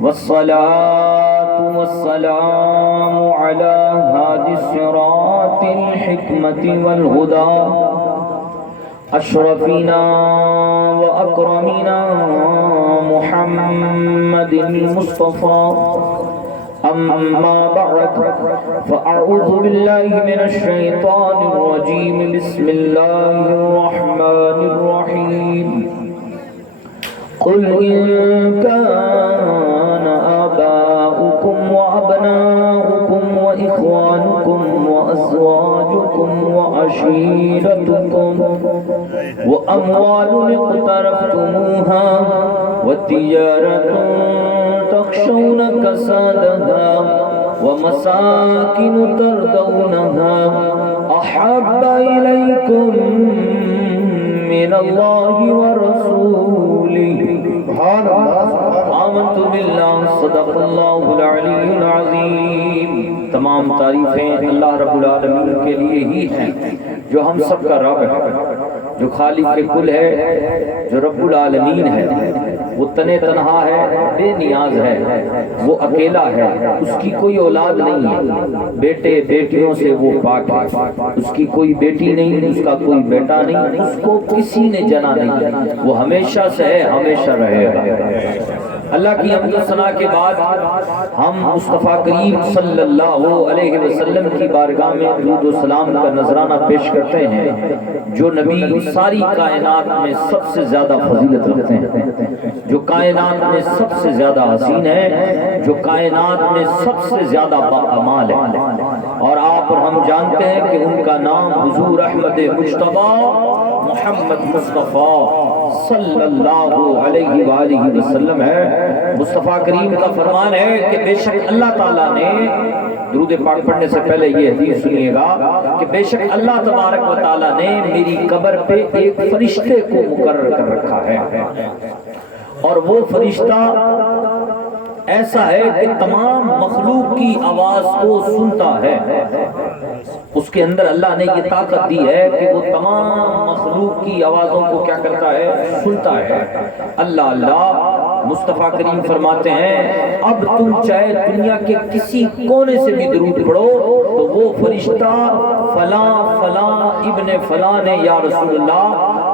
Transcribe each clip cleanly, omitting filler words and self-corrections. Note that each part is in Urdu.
والصلاة والسلام على هادي الصراط الحكمة والهدى أشرفنا وأكرمنا محمد المصطفى. أما بعد فأعوذ بالله من الشيطان الرجيم. بسم الله الرحمن الرحيم. قل إن كان آباؤكم وأبناؤكم وإخوانكم وأزواجكم وعشيرتكم وأموال اقترفتموها وتجارة تخشون كسادها ومساكن ترضونها أحب إليكم من الله ورسوله. آمنت بالله صدق اللہ العلی العظیم. تمام تعریفیں اللہ رب العالمین کے لیے ہی ہیں جو ہم سب کا رب ہے، جو خالق کل ہے، جو رب العالمین ہے. وہ تنے تنہا ہے، بے نیاز ہے، وہ اکیلا ہے، اس کی کوئی اولاد نہیں ہے، بیٹے بیٹیوں سے وہ پاک ہے. اس کی کوئی بیٹی نہیں، اس کا کوئی بیٹا نہیں، اس کو کسی نے جنا نہیں. وہ ہمیشہ سے ہے، ہمیشہ رہے گا. اللہ کی حمد و ثنا کے بعد ہم مصطفیٰ کریم صلی اللہ علیہ وسلم کی بارگاہ میں درود و سلام کا نذرانہ پیش کرتے ہیں. جو نبی ساری کائنات میں سب سے زیادہ فضیلت رکھتے ہیں، جو کائنات میں سب سے زیادہ حسین ہے، جو کائنات میں سب سے زیادہ باکمال ہے. اور آپ اور ہم جانتے ہیں کہ ان کا نام حضور احمد مجتبیٰ محمد مصطفیٰ صلی اللہ علیہ وآلہ وسلم ہے. مصطفیٰ کریم کا فرمان ہے کہ بے شک اللہ تعالیٰ نے، درود پاک پڑھنے سے پہلے یہ حدیث سنیے گا کہ بے شک اللہ تبارک و تعالیٰ نے میری قبر پہ ایک فرشتے کو مقرر کر رکھا ہے، اور وہ فرشتہ ایسا ہے کہ تمام مخلوق کی آواز کو سنتا ہے. اس کے اندر اللہ نے یہ طاقت دی ہے کہ وہ تمام مخلوق کی آوازوں کو کیا کرتا ہے؟ سنتا ہے. اللہ اللہ. مصطفیٰ کریم فرماتے ہیں اب تم چاہے دنیا کے کسی کونے سے بھی درود پڑھو تو وہ فرشتہ فلاں فلاں ابن فلاں نے یا رسول اللہ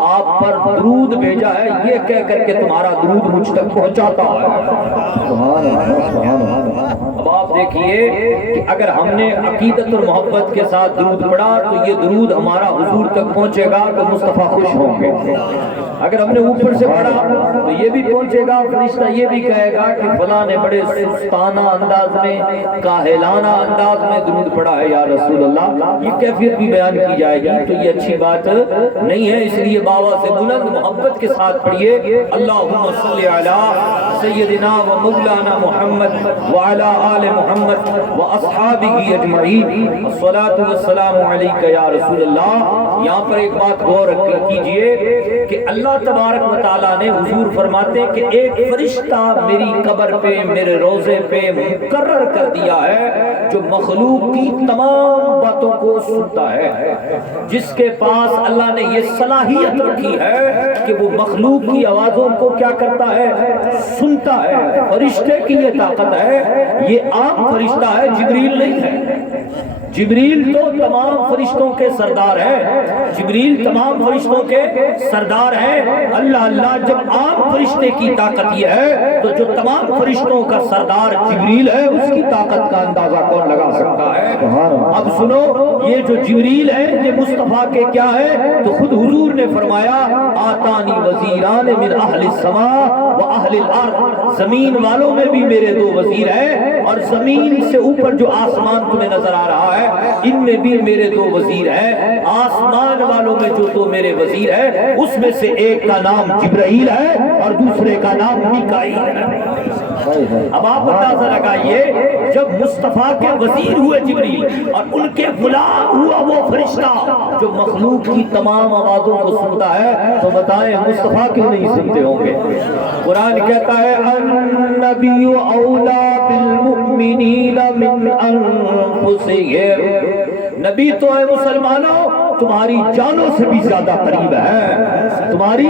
آپ پر درود بھیجا ہے یہ کہہ کر کے تمہارا درود مجھ تک پہنچاتا ہے. اب آپ دیکھیے کہ اگر ہم نے عقیدت اور محبت کے ساتھ درود پڑھا تو یہ درود ہمارا حضور تک پہنچے گا تو مصطفیٰ خوش ہوں گے. اگر ہم نے اوپر سے پڑھا تو یہ بھی پہنچے گا، فرشتہ یہ بھی کہے گا کہ فلاں نے بڑے سستانہ انداز میں، کاہلانہ انداز میں درود پڑھا ہے یا رسول اللہ. یہ کیفیت بھی بیان کی جائے گی تو یہ اچھی بات نہیں ہے. اس لیے بابا سے بلند محبت کے ساتھ پڑھیے اللہم صلی علی سیدنا و مولانا محمد وعلی آل محمد و اصحابہ اجمعین الصلاۃ والسلام علیک یا رسول اللہ. یہاں پر ایک بات غور کیجئے کہ اللہ تبارک و تعالیٰ نے حضور فرماتے ہیں کہ ایک فرشتہ میری قبر پہ، میرے روزے پہ مقرر کر دیا ہے جو مخلوق کی تمام باتوں کو سنتا ہے. جس کے پاس اللہ نے یہ صلاحیت رکھی ہے کہ وہ مخلوق کی آوازوں کو کیا کرتا ہے؟ سنتا ہے. فرشتے کی یہ طاقت ہے. یہ عام فرشتہ ہے، جبریل نہیں ہے. جبریل تو تمام فرشتوں کے سردار ہے، جبریل تمام فرشتوں کے سردار ہے. اللہ اللہ. جب عام فرشتے کی طاقت یہ ہے تو جو تمام فرشتوں کا سردار جبریل ہے اس کی طاقت کا اندازہ کون لگا سکتا ہے؟ اب سنو، یہ جو جبریل ہے یہ مصطفیٰ کے کیا ہے؟ تو خود حضور نے فرمایا آتانی وزیران من اہل السماء و اہل الارض. زمین والوں میں بھی میرے دو وزیر ہیں اور زمین سے اوپر جو آسمان تمہیں نظر آ رہا ہے ان میں بھی میرے دو وزیر ہیں. آسمان والوں میں جو دو میرے وزیر ہیں اس میں سے ایک کا نام جبرائیل ہے اور دوسرے کا نام میکائیل ہے. اب آپ اندازہ لگائیے جب مصطفیٰ کے وزیر ہوئے جبریل اور ان کے غلام ہوا وہ فرشتہ جو مخلوق کی تمام آوازوں کو سنتا ہے تو بتائیں مصطفیٰ کیوں نہیں سنتے ہوں گے؟ قرآن کہتا ہے النبی اولا بالمؤمنین من انفسہم. نبی تو ہے مسلمانوں تمہاری جانوں سے بھی زیادہ قریب ہے، تمہاری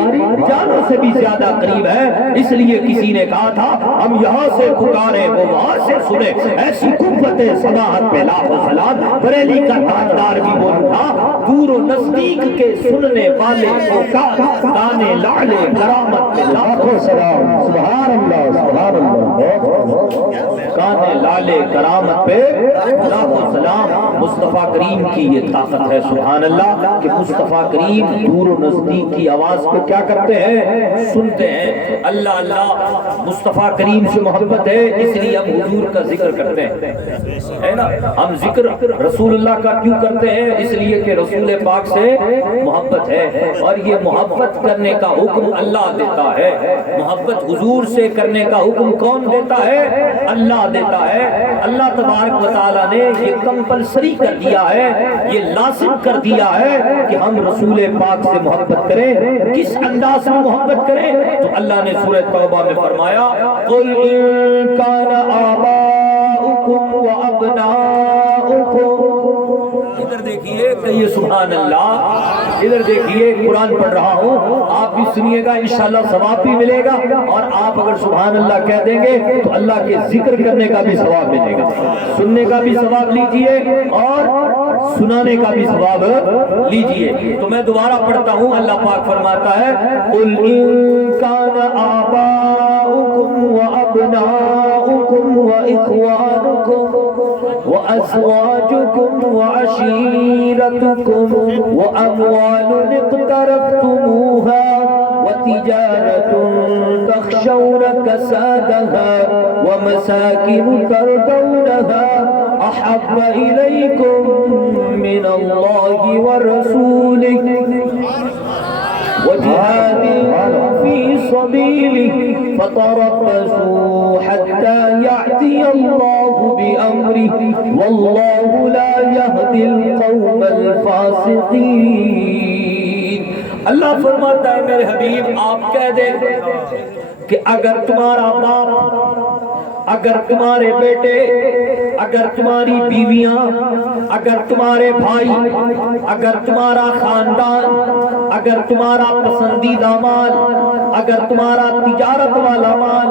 جانوں سے بھی زیادہ قریب ہے۔ اس لیے کسی نے کہا تھا ہم یہاں سے پکارے وہ وہاں سے سنے، ایسی قوت سماعت پہ لاکھوں سلام۔ بریلی کا تاجدار بھی بول تھا دور و نزدیک کے سننے والے کو گانے لالے کرامت پہ لاکھوں سلام۔ سبحان اللہ سبحان اللہ، گانے لالے کرامت پہ لاکھوں سلام۔ مصطفیٰ کریم کی یہ طاقت ہے سبحان اللہ کہ مصطفیٰ کریم دور و نزدیک کی آواز کو کیا کرتے ہیں؟ سنتے ہیں۔ اللہ اللہ مصطفیٰ کریم سے محبت ہے اس لیے ہم حضور کا ذکر کرتے ہیں، ہے نا؟ ہم ذکر رسول اللہ کا کیوں کرتے ہیں؟ اس لیے کہ رسول پاک سے محبت ہے، اور یہ محبت کرنے کا حکم اللہ دیتا ہے۔ محبت حضور سے کرنے کا حکم کون دیتا ہے؟ اللہ دیتا ہے۔ اللہ تبارک و تعالیٰ نے یہ کمپلسری کر دیا ہے، یہ لازم کر دیا ہے کہ ہم رسول پاک سے محبت کریں۔ کس انداز میں محبت کریں؟ تو اللہ نے سورہ توبہ میں فرمایا قُلْ إِن كَانَ آبَاؤُكُمْ وَأَبْنَاؤُكُمْ۔ ادھر دیکھیے کہیے سبحان اللہ، ادھر دیکھیے قرآن پڑھ رہا ہوں، آپ بھی سنیے گا انشاءاللہ ثواب بھی ملے گا، اور آپ اگر سبحان اللہ کہہ دیں گے تو اللہ کے ذکر کرنے کا بھی ثواب ملے گا، سننے کا بھی ثواب لیجئے اور سنانے کا بھی ثواب لیجئے۔ تو میں دوبارہ پڑھتا ہوں، اللہ پاک فرماتا ہے قُلْ إِن كَانَ آبَاؤُكُمْ وَأَبْنَاؤُكُمْ وَإِخْوَانُكُمْ وَأَزْوَاجُكُمْ وَعَشِيرَتُكُمْ وَأَمْوَالٌ اقْتَرَفْتُمُوهَا وَتِجَارَةٌ تَخْشَوْنَ كَسَادَهَا وَمَسَاكِنُ تَرْضَوْنَهَا أَحَبَّ إِلَيْكُمْ مِنَ اللَّهِ وَرَسُولِهِ وجهاد في سبيله فتربصوا حتى يأتي الله بأمره والله لا يهدي القوم الفاسقين۔ اللہ فرماتا ہے میرے حبیب آپ کہہ دیں کہ اگر تمہارا باپ، اگر تمہارے بیٹے، اگر تمہاری بیویاں، اگر تمہارے بھائی، اگر تمہارا خاندان، اگر تمہارا پسندیدہ مال، اگر تمہارا تجارت والا مال،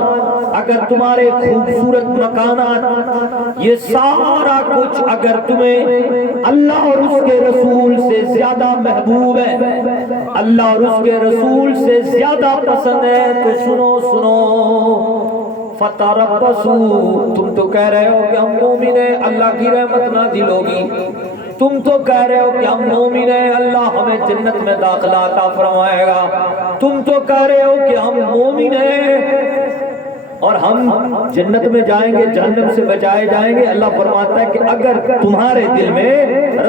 اگر تمہارے خوبصورت مکانات، یہ سارا کچھ اگر تمہیں اللہ اور اس کے رسول سے زیادہ محبوب ہے، اللہ اور اس کے رسول سے زیادہ پسند ہے، تو سنو فتربصوا، تم تو کہہ رہے ہو کہ ہم مومن ہیں اللہ کی رحمت نازل ہوگی، تم تو کہہ رہے ہو کہ ہم مومن ہیں اللہ ہمیں جنت میں داخلہ عطا فرمائے گا، تم تو کہہ رہے ہو کہ ہم مومن ہیں اور ہم جنت میں جائیں گے، جہنم سے بچائے جائیں گے۔ اللہ فرماتا ہے کہ اگر تمہارے دل میں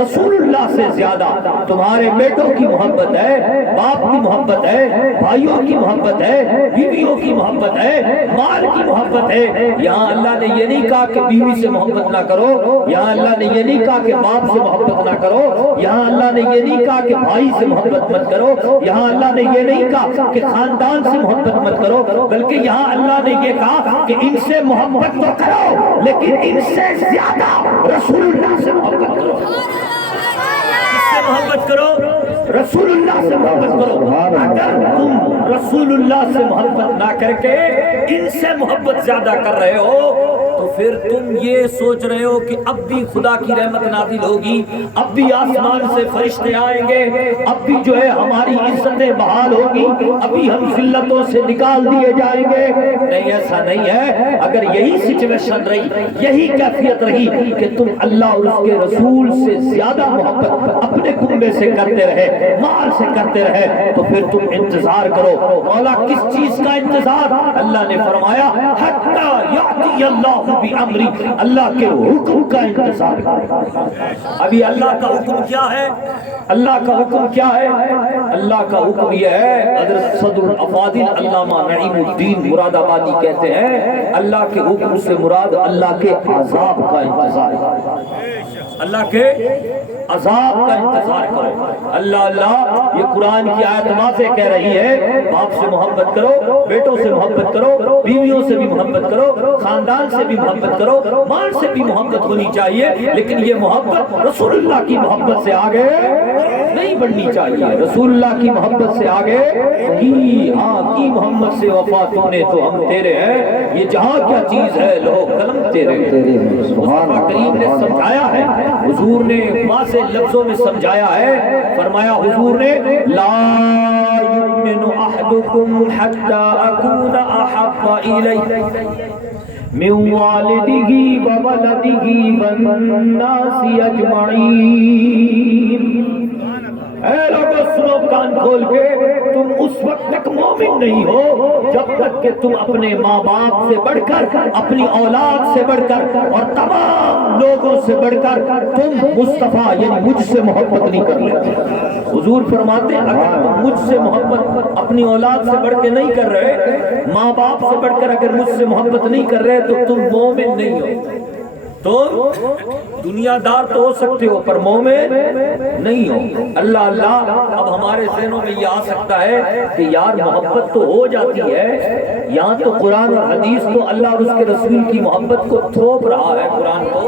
رسول اللہ سے زیادہ تمہارے بیٹوں کی محبت ہے، باپ کی محبت ہے، بھائیوں کی محبت ہے، بیویوں کی محبت ہے، مال کی محبت ہے، یہاں اللہ نے یہ نہیں کہا کہ بیوی سے محبت نہ کرو، یہاں اللہ نے یہ نہیں کہا کہ باپ سے محبت نہ کرو، یہاں اللہ نے یہ نہیں کہا کہ بھائی سے محبت مت کرو، یہاں اللہ نے یہ نہیں کہا کہ خاندان سے محبت مت کرو، بلکہ یہاں اللہ نے یہ کہا کہ ان سے محبت تو کرو لیکن ان سے زیادہ رسول اللہ سے محبت کرو، اس سے محبت کرو، رسول اللہ سے محبت کرو۔ اگر تم رسول اللہ سے محبت نہ کر کے ان سے محبت زیادہ کر رہے ہو تو پھر تم یہ سوچ رہے ہو کہ اب بھی خدا کی رحمت نازل ہوگی، اب بھی آسمان سے فرشتے آئیں گے، اب بھی جو ہے ہماری عزتیں بحال ہوگی، ابھی ہم ذلتوں سے نکال دیے جائیں گے۔ نہیں، ایسا نہیں ہے۔ اگر یہی سچویشن رہی، یہی کیفیت رہی کہ تم اللہ اور اس کے رسول سے زیادہ محبت اپنے کنبے سے کرتے رہے، مال سے کرتے رہے، تو پھر تم انتظار کرو۔ مولا کس چیز کا انتظار؟ اللہ نے فرمایا حتی یأتی اللہ بِأَمْرِ، اللہ کے حکم کا انتظار کرو۔ ابھی اللہ کا حکم کیا ہے؟ اللہ کا حکم کیا ہے؟ اللہ کا حکم یہ ہے، حضرت صدر الافاضل علامہ نعیم الدین مراد آبادی کہتے ہیں اللہ کے حکم سے مراد اللہ کے عذاب کا انتظار کرو، اللہ کے عذاب کا انتظار کرو۔ اللہ اللہ یہ قرآن کی آیت واضح کہہ رہی ہے باپ سے محبت کرو، بیٹوں سے محبت کرو، بیویوں سے بھی محبت کرو، خاندان سے بھی محبت کرو، مال سے بھی محبت ہونی چاہیے، لیکن یہ محبت رسول اللہ کی محبت سے آگے نہیں بڑھنی چاہیے۔ رسول اللہ کی محبت سے آگے کی محمد سے وفا تو نے تو ہم تیرے ہیں، یہ جہاں کیا چیز ہے لوہ قلم تیرے۔ مصطفیٰ کریم نے سمجھایا ہے، حضور نے واضح لفظوں میں سمجھایا ہے، فرمایا حضور نے لا یؤمن احدکم حتی اکون احب الیہ من والدہ وولدہ والناس اجمعین۔ اے لوگوں سنو کان کھول کے، تم اس وقت تک مومن نہیں ہو جب تک کہ تم اپنے ماں باپ سے بڑھ کر، اپنی اولاد سے بڑھ کر اور تمام لوگوں سے بڑھ کر تم مصطفیٰ یعنی مجھ سے محبت نہیں کر لیتے۔ حضور فرماتے ہیں اگر تم مجھ سے محبت اپنی اولاد سے بڑھ کے نہیں کر رہے، ماں باپ سے بڑھ کر اگر مجھ سے محبت نہیں کر رہے تو تم مومن نہیں ہو۔ تو دنیا دار تو ہو سکتے ہو پر مومن نہیں ہو۔ اللہ اللہ، اب ہمارے ذہنوں میں یہ آ سکتا ہے کہ یار محبت تو ہو جاتی ہے، یہاں تو قرآن اور حدیث تو اللہ اور اس کے رسول کی محبت کو تھوپ رہا ہے۔ قرآن تو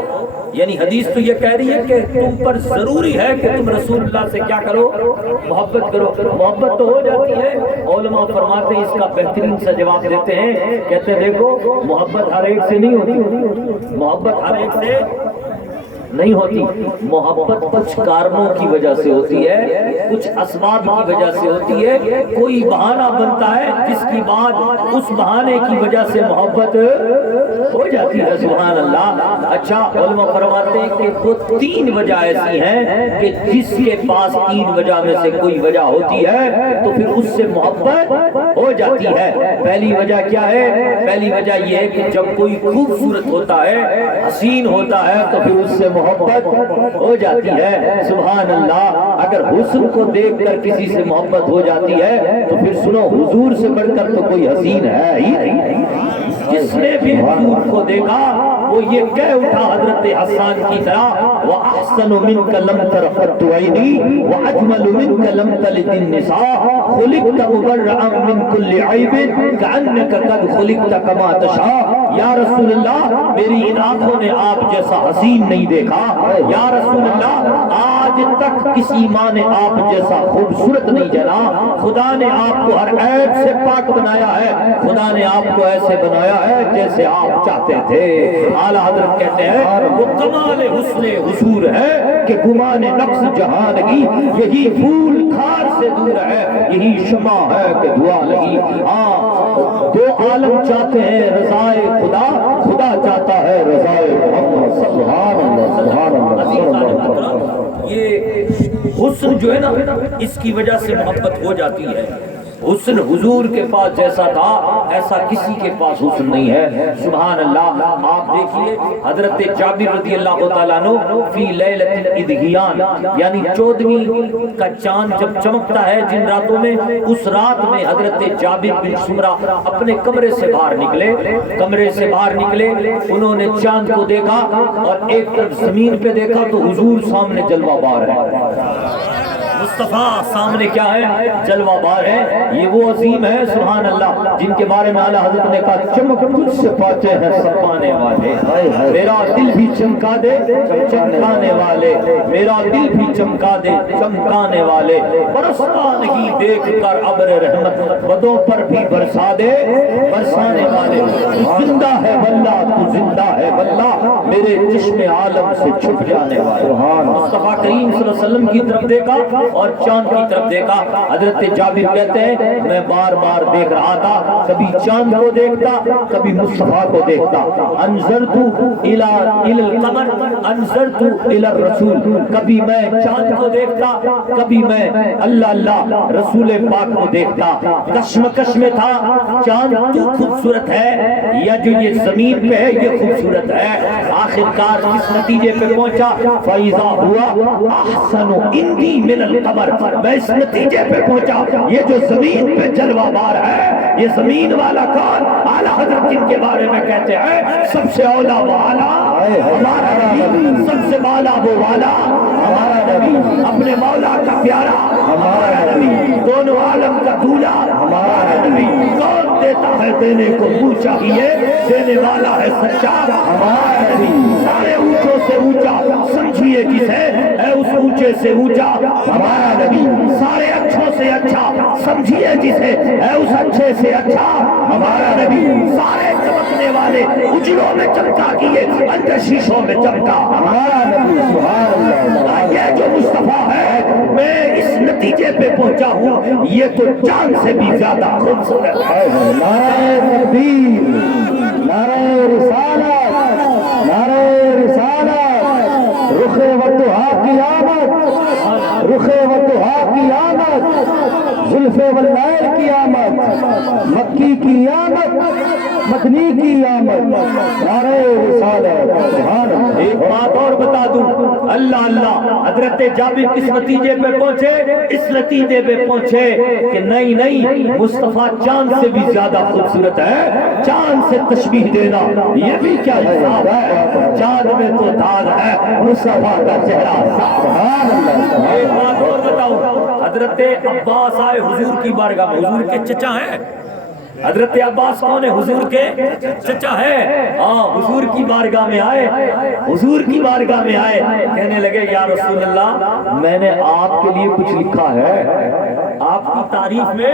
یعنی حدیث تو یہ کہہ رہی ہے کہ تم پر ضروری ہے کہ تم رسول اللہ سے کیا کرو، محبت کرو۔ محبت تو ہو جاتی ہے۔ علماء فرماتے ہیں اس کا بہترین سا جواب دیتے ہیں، کہتے ہیں دیکھو محبت ہر ایک سے نہیں ہوتی، محبت ہر ایک سے نہیں ہوتی، محبت کچھ کارنوں کی وجہ سے ہوتی ہے، کچھ اسباب کی وجہ سے ہوتی ہے، کوئی بہانہ بنتا ہے جس کی بعد اس بہانے کی وجہ سے محبت ہو جاتی ہے۔ سبحان اللہ۔ اچھا علماء فرماتے ہیں کہ وہ تین وجہ ایسی ہیں کہ جس کے پاس تین وجہ میں سے کوئی وجہ ہوتی ہے تو پھر اس سے محبت ہو جاتی ہے۔ پہلی وجہ کیا ہے؟ پہلی وجہ یہ ہے کہ جب کوئی خوبصورت ہوتا ہے، حسین ہوتا ہے تو پھر اس سے محبت ہو جاتی ہے۔ سبحان اللہ۔ اگر حسن کو دیکھ کر کسی سے محبت ہو جاتی ہے تو پھر سنو حضور سے بڑھ کر تو کوئی حسین ہے ہی نہیں۔ جس نے بھی حضور کو دیکھا وہ یہ کہہ اٹھا حضرت حسان کی طرح وَأَحْسَنُ مِنْكَ لَمْ تَرَ قَطُّ عَيْنِي وَأَجْمَلُ مِنْكَ لَمْ تَلِدِ النِّسَاءُ خُلِقْتَ مُبَرَّأً مِنْ كُلِّ عَيْبٍ كَأَنَّكَ قَدْ خُلِقْتَ كَمَا تَشَاءُ۔ یا رسول اللہ میری ان آنکھوں نے آپ جیسا حسین نہیں دیکھا۔ یا رسول اللہ آج تک کسی ماں نے آپ جیسا خوبصورت نہیں جنا۔ خدا نے آپ کو ہر عیب سے پاک بنایا ہے، خدا نے آپ کو ایسے بنایا ہے جیسے آپ چاہتے تھے۔ اعلیٰ حضرت کہتے ہیں وہ کمال حسن حضور ہے کہ گمان نقص جہانگی، یہی پھول خار سے دور ہے، یہی شمع ہے کہ دعا لگی۔ دو عالم چاہتے ہیں رضائے خدا، خدا چاہتا ہے رضائے محمد۔ سبحان اللہ سبحان اللہ۔ یہ حسن جو ہے نا اس کی وجہ سے محبت ہو جاتی ہے۔ حسن حضور کے پاس جیسا تھا ایسا کسی کے پاس حسن نہیں ہے۔ سبحان اللہ۔ آپ دیکھیے حضرت جابر رضی اللہ تعالیٰ عنہ فی لیلۃ الادھیان یعنی 14ویں کا چاند جب چمکتا ہے جن راتوں میں، اس رات میں حضرت جابر بن سمرہ اپنے کمرے سے باہر نکلے، انہوں نے چاند کو دیکھا اور ایک طرف زمین پہ دیکھا تو حضور سامنے جلوہ بار ہے، مصطفیٰ سامنے کیا ہے؟ جلوہ بار ہے۔ یہ وہ عظیم ہے سبحان اللہ جن کے بارے میں اعلیٰ حضرت نے کہا چمک تجھ سے پاتے ہیں سپانے والے، میرا دل بھی چمکا دے چمکانے والے، میرا دل بھی چمکا دے چمکانے والے، برستا نہیں دیکھ کر ابر رحمت، بدوں پر بھی برسا دے برسانے والے، زندہ ہے واللہ تو زندہ ہے واللہ، میرے چشم عالم سے چھپ جانے والے۔ مصطفیٰ کریم صلی اللہ علیہ وسلم کی طرف دیکھا اور چاند کی طرف دیکھا۔ حضرت جابر کہتے ہیں میں بار بار دیکھ رہا تھا، کبھی چاند کو دیکھتا کبھی مصطفیٰ کو دیکھتا۔ انظرت الی القمر انظرت الی الرسول، کبھی میں چاند کو دیکھتا کبھی میں اللہ اللہ رسول پاک کو دیکھتا۔ کشمکش میں تھا، چاند تو خوبصورت ہے یا جو یہ زمین پہ ہے یہ خوبصورت ہے؟ آخر کار کس نتیجے پہ پہنچا؟ فَإِذَا هُوَ أَحْسَنُ عِنْدِي مِنَ القمر، میں اس نتیجے پہ پہنچا یہ جو زمین پہ جلوہ بار ہے، یہ زمین والا کون؟ اعلیٰ حضرت جن کے بارے میں کہتے ہیں سب سے اولا وہ اعلیٰ ہمارا نبی، سب سے بالا وہ والا ہمارا نبی، اپنے مولا کا پیارا ہمارا نبی، دونوں عالم کا دولہا ہمارا نبی کون دیتا ہے دینے کو منہ چاہیے دینے والا ہے سچا ہمارا نبی سارے اونچوں سے اونچا سمجھیے جسے ہے اس اونچے سے اونچا ہمارا نبی سارے اچھوں سے اچھا سمجھیے جسے ہے اس اچھے سے اچھا ہمارا نبی سارے چمکنے والے اجڑوں میں چمکا کیے اندر شیشوں میں چمکا ہمارا نبی سبحان اللہ یہ جو مصطفیٰ ہے میں اس نتیجے پہ پہنچا ہوں یہ تو جان سے بھی زیادہ خوبصورت ہے نعرہ تکبیر نعرہ رسالت نعرہ رسالت رخ وضحا کی آمد رخ وضحا کی آمد زلف واللیل کی آمد مکی کی آمد مدنی کی آمد نعرہ رسالت ایک بات اور بتا دوں اللہ اللہ حضرت جابر کس نتیجے پہ پہنچے اس نتیجے پہ پہنچے کہ نہیں مصطفیٰ چاند سے بھی زیادہ خوبصورت ہے چاند سے تشبیہ دینا یہ بھی کیا حساب ہے چاند میں تو تاج ہے مصطفیٰ کا چہرہ سبحان اللہ ایک بات اور بتاؤں حضرت عباس آئے حضور کی بارگاہ میں حضور کے چچا ہیں حضرت عباس کون ہے حضور کے چچا ہے ہاں حضور کی بارگاہ میں آئے حضور کی بارگاہ میں آئے کہنے لگے یا رسول اللہ میں نے آپ کے لیے کچھ لکھا ہے آپ کی تعریف میں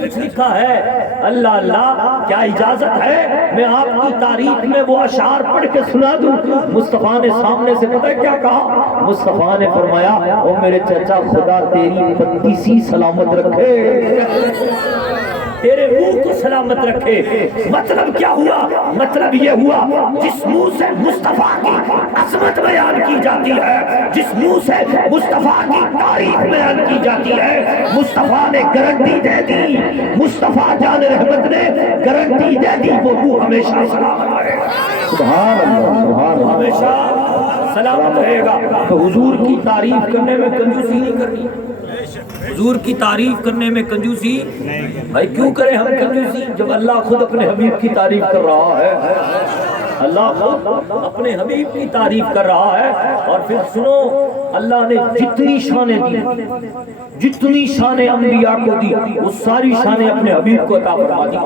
کچھ لکھا ہے اللہ اللہ کیا اجازت ہے میں آپ کی تعریف میں وہ اشعار پڑھ کے سنا دوں مصطفیٰ نے سامنے سے پتہ کیا کہا مصطفیٰ نے فرمایا او میرے چچا خدا تیری پتی سی سلامت رکھے تیرے منہ کو سلامت رکھے مطلب کیا ہوا مطلب یہ ہوا جس منہ سے مصطفیٰ کی عظمت بیان کی جاتی ہے جس منہ سے مصطفیٰ کی تعریف بیان کی جاتی ہے مصطفیٰ نے گارنٹی دے دی مصطفیٰ جان رحمت نے گارنٹی دے دی وہ منہ ہمیشہ سلامت رہے گا سبحان اللہ ہمیشہ سلامت رہے گا تو حضور کی تعریف کرنے میں کنجوسی نہیں کرنی حضور کی تعریف کرنے میں کنجوسی بھائی کیوں کریں ہم کنجوسی جب اللہ خود اپنے حبیب کی تعریف کر رہا ہے اللہ خود اپنے حبیب کی تعریف کر رہا ہے اور پھر سنو اللہ نے جتنی شانیں دی جتنی شانیں انبیاء کو دی وہ ساری شانیں اپنے حبیب کو عطا فرما دی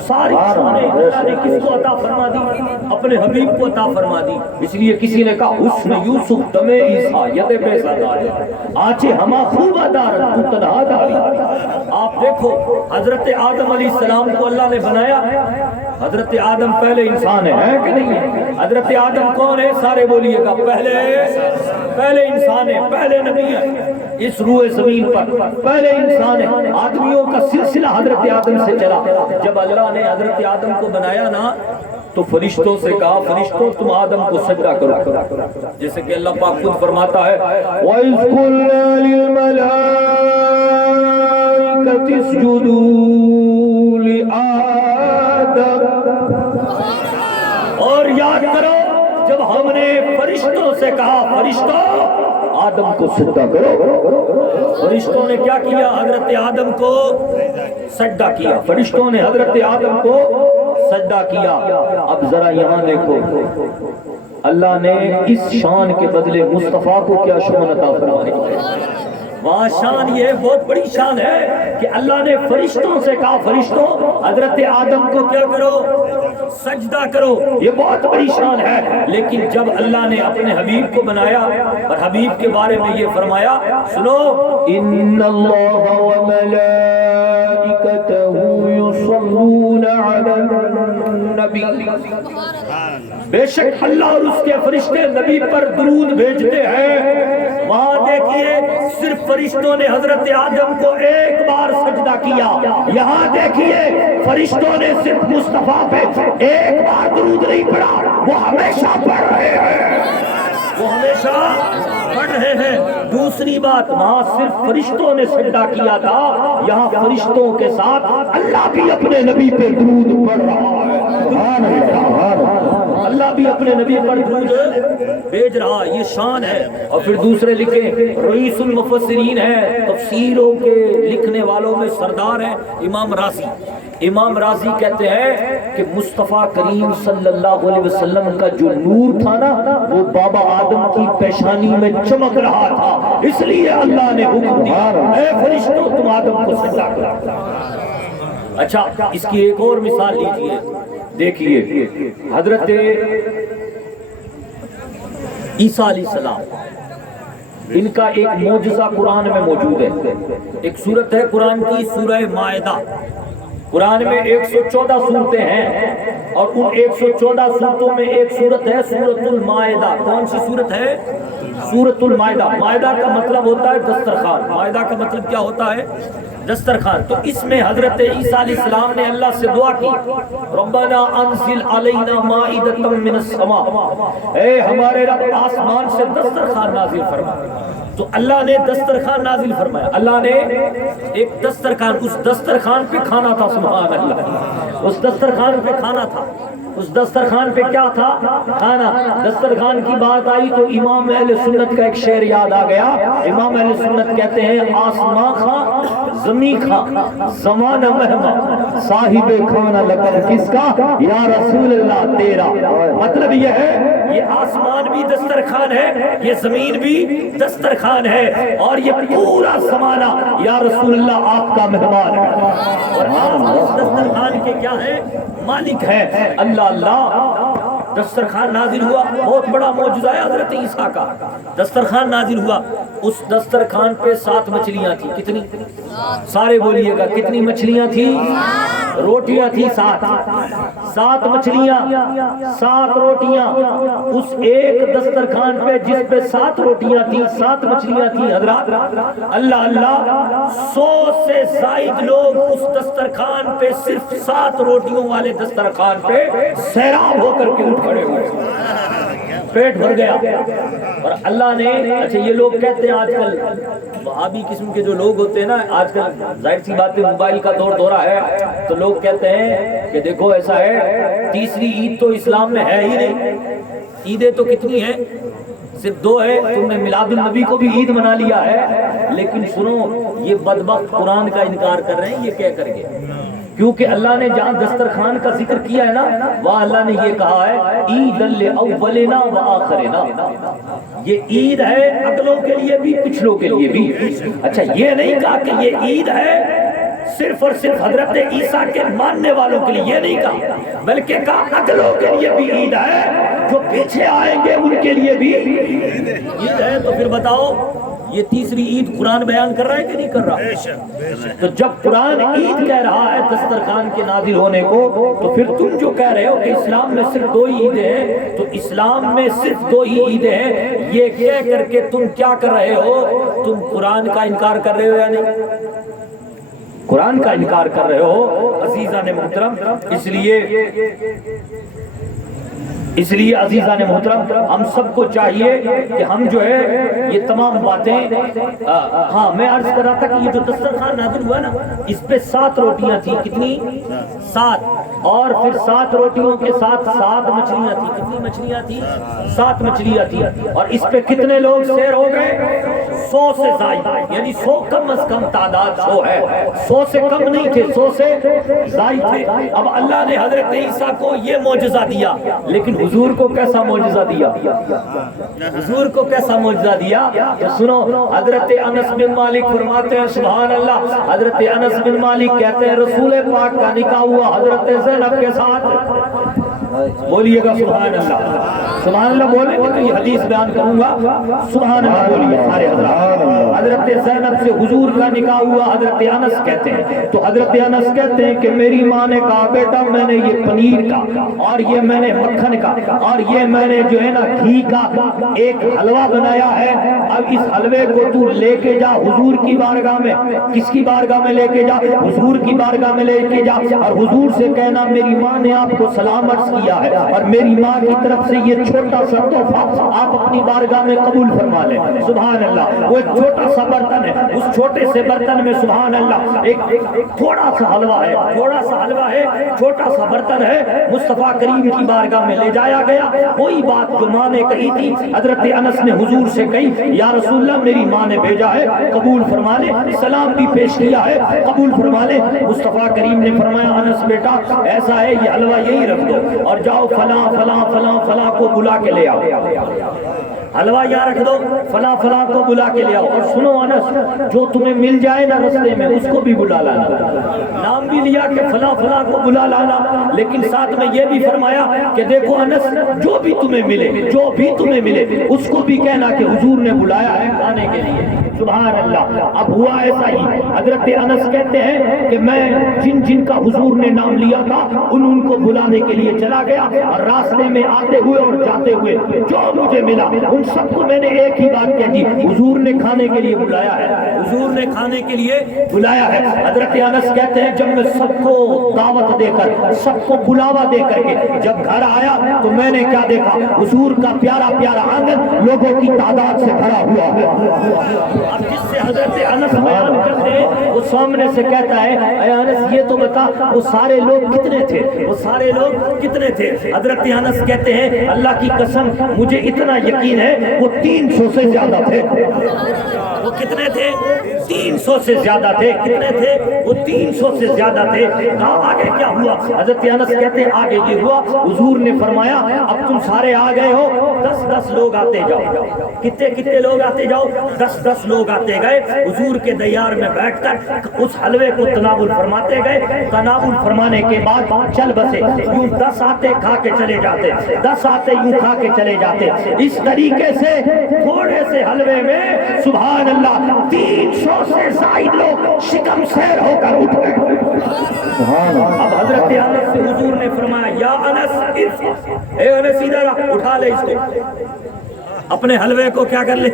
ساری شانیں اللہ نے کس کو عطا فرما دی اپنے حبیب کو عطا فرما دی اس لیے کسی نے کہا حسن یوسف دم عیسیٰ ید بے زدار آنچے ہما خوب ادار تو تنہا داری آپ دیکھو حضرت آدم علیہ السلام کو اللہ نے بنایا حضرت آدم پہلے انسان ہے کہ نہیں ہے حضرت آدم کون ہے سارے بولیے گا پہلے انسان ہے پہلے نبی ہے اس روئے زمین پر پہلے انسان ہے آدمیوں کا سلسلہ حضرت آدم سے چلا جب اللہ نے حضرت آدم کو بنایا نا تو فرشتوں سے کہا فرشتوں تم آدم کو سجدہ کرو جیسے کہ اللہ پاک خود فرماتا ہے وَإِذْ قُلْنَا لِلْمَلَائِكَةِ اسْجُدُوا لِآدَمَ اور یاد کرو جب ہم نے فرشتوں سے کہا فرشتوں آدم کو سجدہ کرو فرشتوں نے کیا کیا حضرت آدم کو سجدہ کیا فرشتوں نے حضرت آدم کو سجدہ کیا اب ذرا یہاں دیکھو اللہ نے اس شان کے بدلے مصطفیٰ کو کیا شان عطا فرمائی وہاں شان یہ بہت بڑی شان ہے کہ اللہ نے فرشتوں سے کہا فرشتوں حضرت آدم کو کیا کرو سجدہ کرو یہ بہت بڑی شان ہے لیکن جب اللہ نے اپنے حبیب کو بنایا اور حبیب کے بارے میں یہ فرمایا سنو ان اللہ وملائکتہ یصلون علی النبی بے شک اللہ اور اس کے فرشتے نبی پر درود بھیجتے ہیں وہاں دیکھیے صرف فرشتوں نے حضرت آدم کو ایک بار سجدہ کیا یہاں دیکھیے فرشتوں نے صرف مصطفیٰ پہ ایک بار درود نہیں پڑھا وہ ہمیشہ پڑھ رہے ہیں وہ ہمیشہ پڑھ رہے ہیں دوسری بات وہاں صرف فرشتوں نے سجدہ کیا تھا یہاں فرشتوں کے ساتھ اللہ بھی اپنے نبی پہ درود پڑھ رہا ہے اللہ بھی اپنے نبی پر درود بھیج رہا یہ شان ہے اور پھر دوسرے لکھیں رئیس المفسرین ہے تفسیروں کے لکھنے والوں میں سردار ہے امام راضی کہتے ہیں کہ مصطفیٰ کریم صلی اللہ علیہ وسلم کا جو نور تھا نا وہ بابا آدم کی پیشانی میں چمک رہا تھا، اس لیے اللہ نے حکم دیا اے فرشتوں تم آدم کو سجدہ کرو۔ اچھا اس کی ایک اور مثال لیجئے، دیکھیے حضرت عیسیٰ علیہ السلام، ان کا ایک معجزہ قرآن میں موجود ہے۔ ایک سورت ہے قرآن کی سورہ مائدہ، قرآن میں 114 سورتیں ہیں اور ان 114 سورتوں میں ایک سورت ہے سورۃ المائدہ۔ کون سی سورت ہے؟ سورۃ المائدہ۔ مائدہ کا مطلب ہوتا ہے دسترخوان، مائدہ کا مطلب کیا ہوتا ہے؟ دسترخوان۔ تو اس میں حضرت عیسیٰ علیہ السلام نے اللہ سے دعا کی، ربنا انزل علینا مائدۃ من السماء، اے ہمارے رب آسمان سے دسترخوان نازل فرما۔ تو اللہ نے دسترخوان نازل فرمایا، اللہ نے ایک دسترخوان، اس دسترخوان پہ کھانا تھا، سبحان اللہ، اس دسترخوان پہ کھانا تھا، اس دسترخوان پہ کیا تھا؟ کھانا۔ دسترخوان کی بات آئی تو امام اہل سنت کا ایک شعر یاد آ گیا۔ امام اہل سنت کہتے ہیں آسمان خاں زمین خاں زمانہ مہماں صاحب کھانا لقب کس کا؟ یا رسول اللہ تیرا۔ مطلب یہ ہے یہ آسمان بھی دسترخوان ہے، یہ زمین بھی دسترخوان ہے، اور یہ پورا زمانہ یا رسول اللہ آپ کا مہمان ہے، اور آپ اس دسترخوان کے کیا ہے؟ مالک ہے۔ اللہ اللہ، دسترخوان نازل ہوا، بہت بڑا معجزہ ہے حضرت عیسیٰ کا۔ دسترخوان نازل ہوا، اس دسترخوان پہ 7 مچھلیاں تھی۔ کتنی؟ سارے بولیے گا، کتنی مچھلیاں تھی؟ روٹیاں تھی 7 مچھلیاں، 7 روٹیاں۔ اس ایک دسترخوان پہ جس پہ 7 روٹیاں تھی، 7 مچھلیاں تھی حضرات، اللہ اللہ 100 سے زائد لوگ اس دسترخوان پہ، صرف 7 روٹیوں والے دسترخوان پہ سیراب ہو کر کے اٹھ کھڑے ہوئے، پیٹ بھر گیا۔ اور اللہ نے، اچھا یہ لوگ کہتے ہیں آج کل وہابی قسم کے جو لوگ ہوتے ہیں نا، آج کل ظاہر سی بات ہے موبائل کا دور دورہ ہے، تو لوگ کہتے ہیں کہ دیکھو ایسا ہے، تیسری عید تو اسلام میں ہے ہی نہیں، عیدیں تو کتنی ہیں؟ صرف 2 ہے۔ تم نے میلاد النبی کو بھی عید منا لیا ہے، لیکن سنو یہ بدبخت قرآن کا انکار کر رہے ہیں، یہ کہہ کر کے، کیونکہ اللہ نے جہاں دسترخوان کا ذکر کیا ہے نا، وہاں اللہ نے یہ کہا ہے عید لأولنا وآخرنا، یہ عید ہے اگلوں کے لیے بھی پچھلوں کے لیے بھی۔ اچھا یہ نہیں کہا کہ یہ عید ہے صرف اور صرف حضرت عیسیٰ کے ماننے والوں کے لیے، یہ نہیں کہا، بلکہ کہا اگلوں کے لیے بھی عید ہے، جو پیچھے آئیں گے ان کے لیے بھی عید ہے۔ تو پھر بتاؤ یہ تیسری عید قرآن بیان کر رہا ہے کہ نہیں کر رہا؟ تو جب قرآن عید کہہ رہا ہے دسترخوان کے نازل ہونے کو، تو پھر تم جو کہہ رہے ہو کہ اسلام میں صرف 2 ہی عیدیں ہیں، تو اسلام میں صرف 2 ہی عیدیں ہیں، یہ کہہ کر کے تم کیا کر رہے ہو؟ تم قرآن کا انکار کر رہے ہو یا نہیں؟ قرآن کا انکار کر رہے ہو عزیزان محترم۔ اس لیے عزیزان محترم ہم سب کو چاہیے کہ ہم جو ہے یہ تمام باتیں، ہاں میں عرض کر رہا تھا کہ یہ جو دسترخوان نازل ہوا نا، اس پہ 7 روٹیاں تھی۔ کتنی؟ 7، اور پھر 7 روٹیوں کے ساتھ 7 مچھلیاں تھی۔ کتنی مچھلیاں تھی؟ 7 مچھلیاں تھی، اور اس پہ کتنے لوگ سیر ہو گئے؟ 100 سے زائد، یعنی 100 کم از کم تعداد 100 ہے، 100 سے کم نہیں تھے، 100 سے زائد تھے۔ اب اللہ نے حضرت عیسیٰ کو یہ معجزہ دیا، لیکن حضور کو کیسا معجزہ دیا؟ حضور کو کیسا معجزہ دیا؟ تو سنو، حضرت انس بن مالک فرماتے ہیں سبحان اللہ، حضرت انس بن مالک کہتے ہیں رسول پاک کا نکاح ہوا حضرت زینب کے ساتھ۔ بولیے گا سبحان اللہ، سبحان اللہ بولیں گے تو یہ حدیث بیان کروں گا، سبحان اللہ بولیے سارے حضرات۔ حضرت زینب سے حضور کا نکاح ہوا، حضرت انس کہتے ہیں، تو حضرت انس کہتے ہیں کہ میری ماں نے کہا بیٹا میں نے یہ پنیر کا، اور یہ میں نے مکھن کا، اور یہ میں نے جو ہے نا گھی کا ایک حلوہ بنایا ہے، اب اس حلوے کو تو لے کے جا حضور کی بارگاہ میں۔ کس کی بارگاہ میں لے کے جا؟ حضور کی بارگاہ میں لے کے جا، اور حضور سے کہنا میری ماں نے آپ کو سلام عرض کیا ہے، اور میری ماں کی طرف سے یہ چھوٹا سا تحفہ آپ اپنی بارگاہ میں قبول فرما لیں. سبحان اللہ. وہ ایک چھوٹا سا برتن ہے, اس چھوٹے سے برتن میں سبحان اللہ ایک تھوڑا سا حلوہ ہے, تھوڑا سا حلوہ ہے, چھوٹا سا برتن ہے, مصطفیٰ کریم کی بارگاہ میں لے جایا گیا. وہی بات جو ماں نے کہی تھی, حضرت انس نے حضور سے کہی, یا رسول اللہ میری ماں نے بھیجا ہے, قبول فرما لے. سلام بھی پیش کیا ہے, قبول فرما لے. مصطفیٰ کریم نے فرمایا انس بیٹا ایسا ہے, یہ حلوہ یہی رکھ دو اور جاؤ فلاں فلاں فلاں فلاں کو بلا کے لے آؤ. حلوہ یہاں رکھ دو, فلاں فلاں کو بلا کے لے آؤ. اور سنو انس, جو تمہیں مل جائے نا رستے میں اس کو بھی بلا لانا. نام بھی لیا کہ فلاں فلاں کو بلا لانا, لیکن ساتھ میں یہ بھی فرمایا کہ دیکھو انس, جو بھی تمہیں ملے, جو بھی تمہیں ملے اس کو بھی کہنا کہ حضور نے بلایا ہے کھانے کے لیے. سبحان اللہ. اب ہوا ایسا ہی, حضرت انس کہتے ہیں کہ میں جن جن کا حضور نے نام لیا تھا ان کو بلانے کے لیے چلا گیا, اور راستے میں آتے ہوئے اور جاتے ہوئے جو مجھے ملا ان سب کو میں نے ایک ہی بات کہہ دی, حضور نے کھانے کے لیے بلایا ہے, حضور نے کھانے کے لیے بلایا ہے. حضرت انس کہتے ہیں جب میں سب کو دعوت دے کر, سب کو بلاوا دے کر کے جب گھر آیا تو میں نے کیا دیکھا, حضور کا پیارا پیارا آنگن لوگوں کی تعداد سے بھرا ہوا ہے. اب جس سے حضرت انس بیان کرتے ہیں وہ سامنے سے کہتا ہے اے انس یہ تو بتا وہ سارے لوگ کتنے تھے, وہ سارے لوگ کتنے تھے. حضرت انس کہتے ہیں اللہ کی قسم مجھے اتنا یقین ہے وہ 300 سے زیادہ تھے. وہ کتنے تھے؟ 300 سے زیادہ تھے. کتنے تھے؟ وہ 300 سے زیادہ تھے. کہا آگے کیا ہوا؟ حضرت انس کہتے ہیں آگے یہ ہوا, حضور نے فرمایا اب تم سارے آ گئے ہو, 10 لوگ آتے جاؤ. کتنے لوگ آتے جاؤ؟ 10 لوگ آتے گئے. حضور کے دیار میں بیٹھ کر اس حلوے کو تناول فرماتے گئے. تناول فرمانے کے بعد چل بسے, یوں 10 آتے کھا کے چلے جاتے, 10 آتے یوں کھا کے چلے جاتے. اس طریقے سے تھوڑے سے حلوے میں سبحان اللہ 300 سے زائد لوگ شکم سیر ہو کر اٹھ گئے. اب حضرت انس سے حضور نے فرمایا یا انس, اے انس ادھر اٹھا لے اس کو, اپنے حلوے کو کیا کر لے,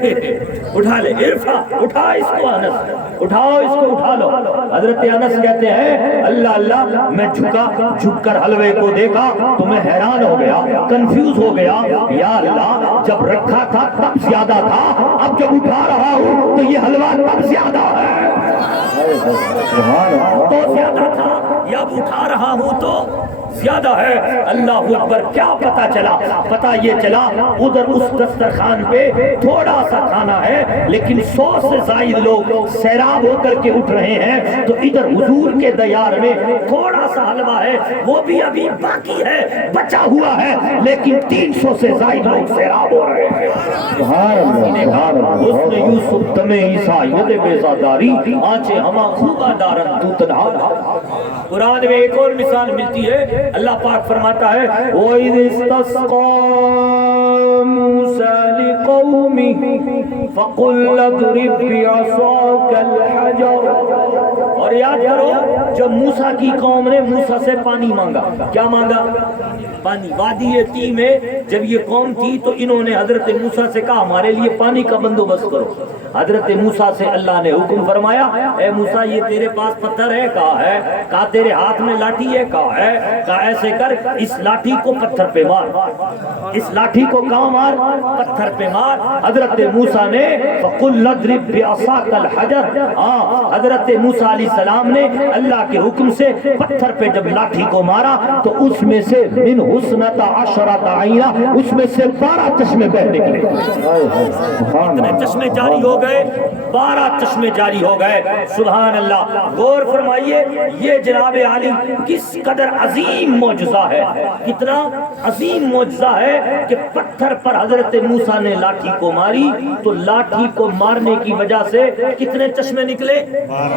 اٹھا لے. ارفع, اٹھا اس کو انس, اٹھاؤ اس کو, اٹھا لو. حضرت انس کہتے ہیں اللہ اللہ میں جھک کر حلوے کو دیکھا تو میں حیران ہو گیا, کنفیوز ہو گیا. یا اللہ جب رکھا تھا تب زیادہ تھا, اب جب اٹھا رہا ہوں تو یہ حلوہ تب زیادہ ہے. تو زیادہ تھا یا اب اٹھا رہا ہوں تو زیادہ ہے. اللہ اکبر. کیا پتا چلا؟ پتا یہ چلا ادھر اس دسترخوان پہ تھوڑا سا کھانا ہے لیکن 100 سے زائد لوگ سیراب ہو کر کے اٹھ رہے ہیں, تو ادھر حضور کے دیار میں تھوڑا سا حلوہ ہے وہ بھی ابھی باقی ہے, بچا ہوا ہے, لیکن 300 سے زائد لوگ سیراب ہو رہے ہیں. اس نے یوسف دم عیسیٰ ید بیزاداری آنچے ہما خوبہ دارن تو تنہا. قرآن میں ایک اور مثال ملتی ہے. اللہ پاک فرماتا ہے وَإِذِ اسْتَسْقَىٰ مُوسَىٰ لِقَوْمِهِ فَقُلَّ اضْرِب بِّعَصَاكَ الْحَجَرَ. اور یاد کرو جب موسیٰ کی قوم نے موسیٰ سے پانی مانگا, کیا مانگا؟ پانی. وادی تیہ میں جب یہ قوم تھی تو انہوں نے حضرت موسیٰ سے کہا ہمارے لیے پانی کا بندوبست کرو. حضرت موسیٰ سے اللہ نے حکم فرمایا اے موسیٰ یہ تیرے پاس پتھر ہے, کہا ہے. کہا تیرے ہاتھ میں لاٹھی ہے, کہا ہے. کہا ایسے کر اس لاٹھی کو پتھر پہ مار, اس لاٹھی کو کہاں مار؟ پتھر پہ مار. حضرت موسیٰ نے فَقُلْ اضْرِب بِّعَصَاكَ الْحَجَرَ, حضرت موسیٰ علیہ السلام نے اللہ کے حکم سے پتھر پہ جب لاٹھی کو مارا تو اس میں سے من حسنۃ عشرۃ عینا, اس میں سے 12 چشمے بہ نکلے. کتنے چشمے جاری ہو گئے؟ 12 چشمے جاری ہو گئے. سبحان اللہ. غور فرمائیے یہ جناب عالی کس قدر عظیم معجزہ ہے, کتنا عظیم معجزہ ہے کہ پتھر پر حضرت موسیٰ نے لاٹھی کو ماری تو لاٹھی کو مارنے کی وجہ سے کتنے چشمے نکلے؟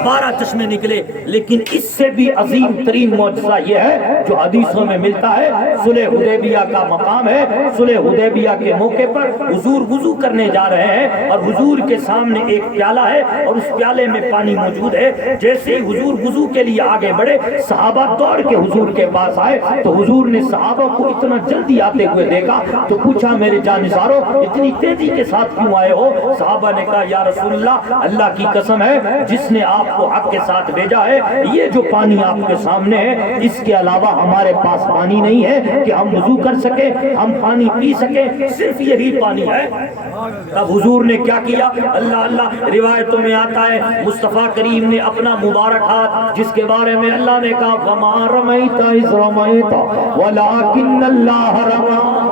12 چشمے نکلے. لیکن اس سے بھی عظیم ترین معجزہ یہ ہے جو حدیثوں میں ملتا ہے. صلح حدیبیہ کا مقام ہے. صلح حدیبیہ کے موقع پر حضور وضو کرنے جا رہے ہیں اور حضور کے سامنے ایک پیالہ ہے اور اس پیالے میں پانی موجود ہے. جیسے ہی حضور وضو کے لیے آگے بڑھے صحابہ دوڑ کے حضور کے پاس آئے تو حضور نے صحابہ کو اتنا جلدی آتے ہوئے دیکھا تو پوچھا پوچھا میرے جانثاروں اتنی تیزی کے ساتھ کیوں آئے ہو؟ صحابہ نے کہا یا رسول اللہ اللہ کی قسم ہے جس نے آپ کو حق کے ساتھ بھیجا ہے، یہ جو پانی آپ کے سامنے ہے اس کے علاوہ ہمارے پاس پانی نہیں ہے کہ ہم وضو کر سکیں، ہم پانی پی سکیں، صرف یہی پانی ہے۔ تب حضور نے کیا کیا؟ اللہ اللہ، روایتوں میں آتا ہے مصطفیٰ کریم نے اپنا مبارک ہاتھ جس کے بارے میں اللہ نے کہا وَمَا رَمَيْتَ إِذْ رَمَيْتَ وَلَٰكِنَّ اللَّهَ رَمَىٰ،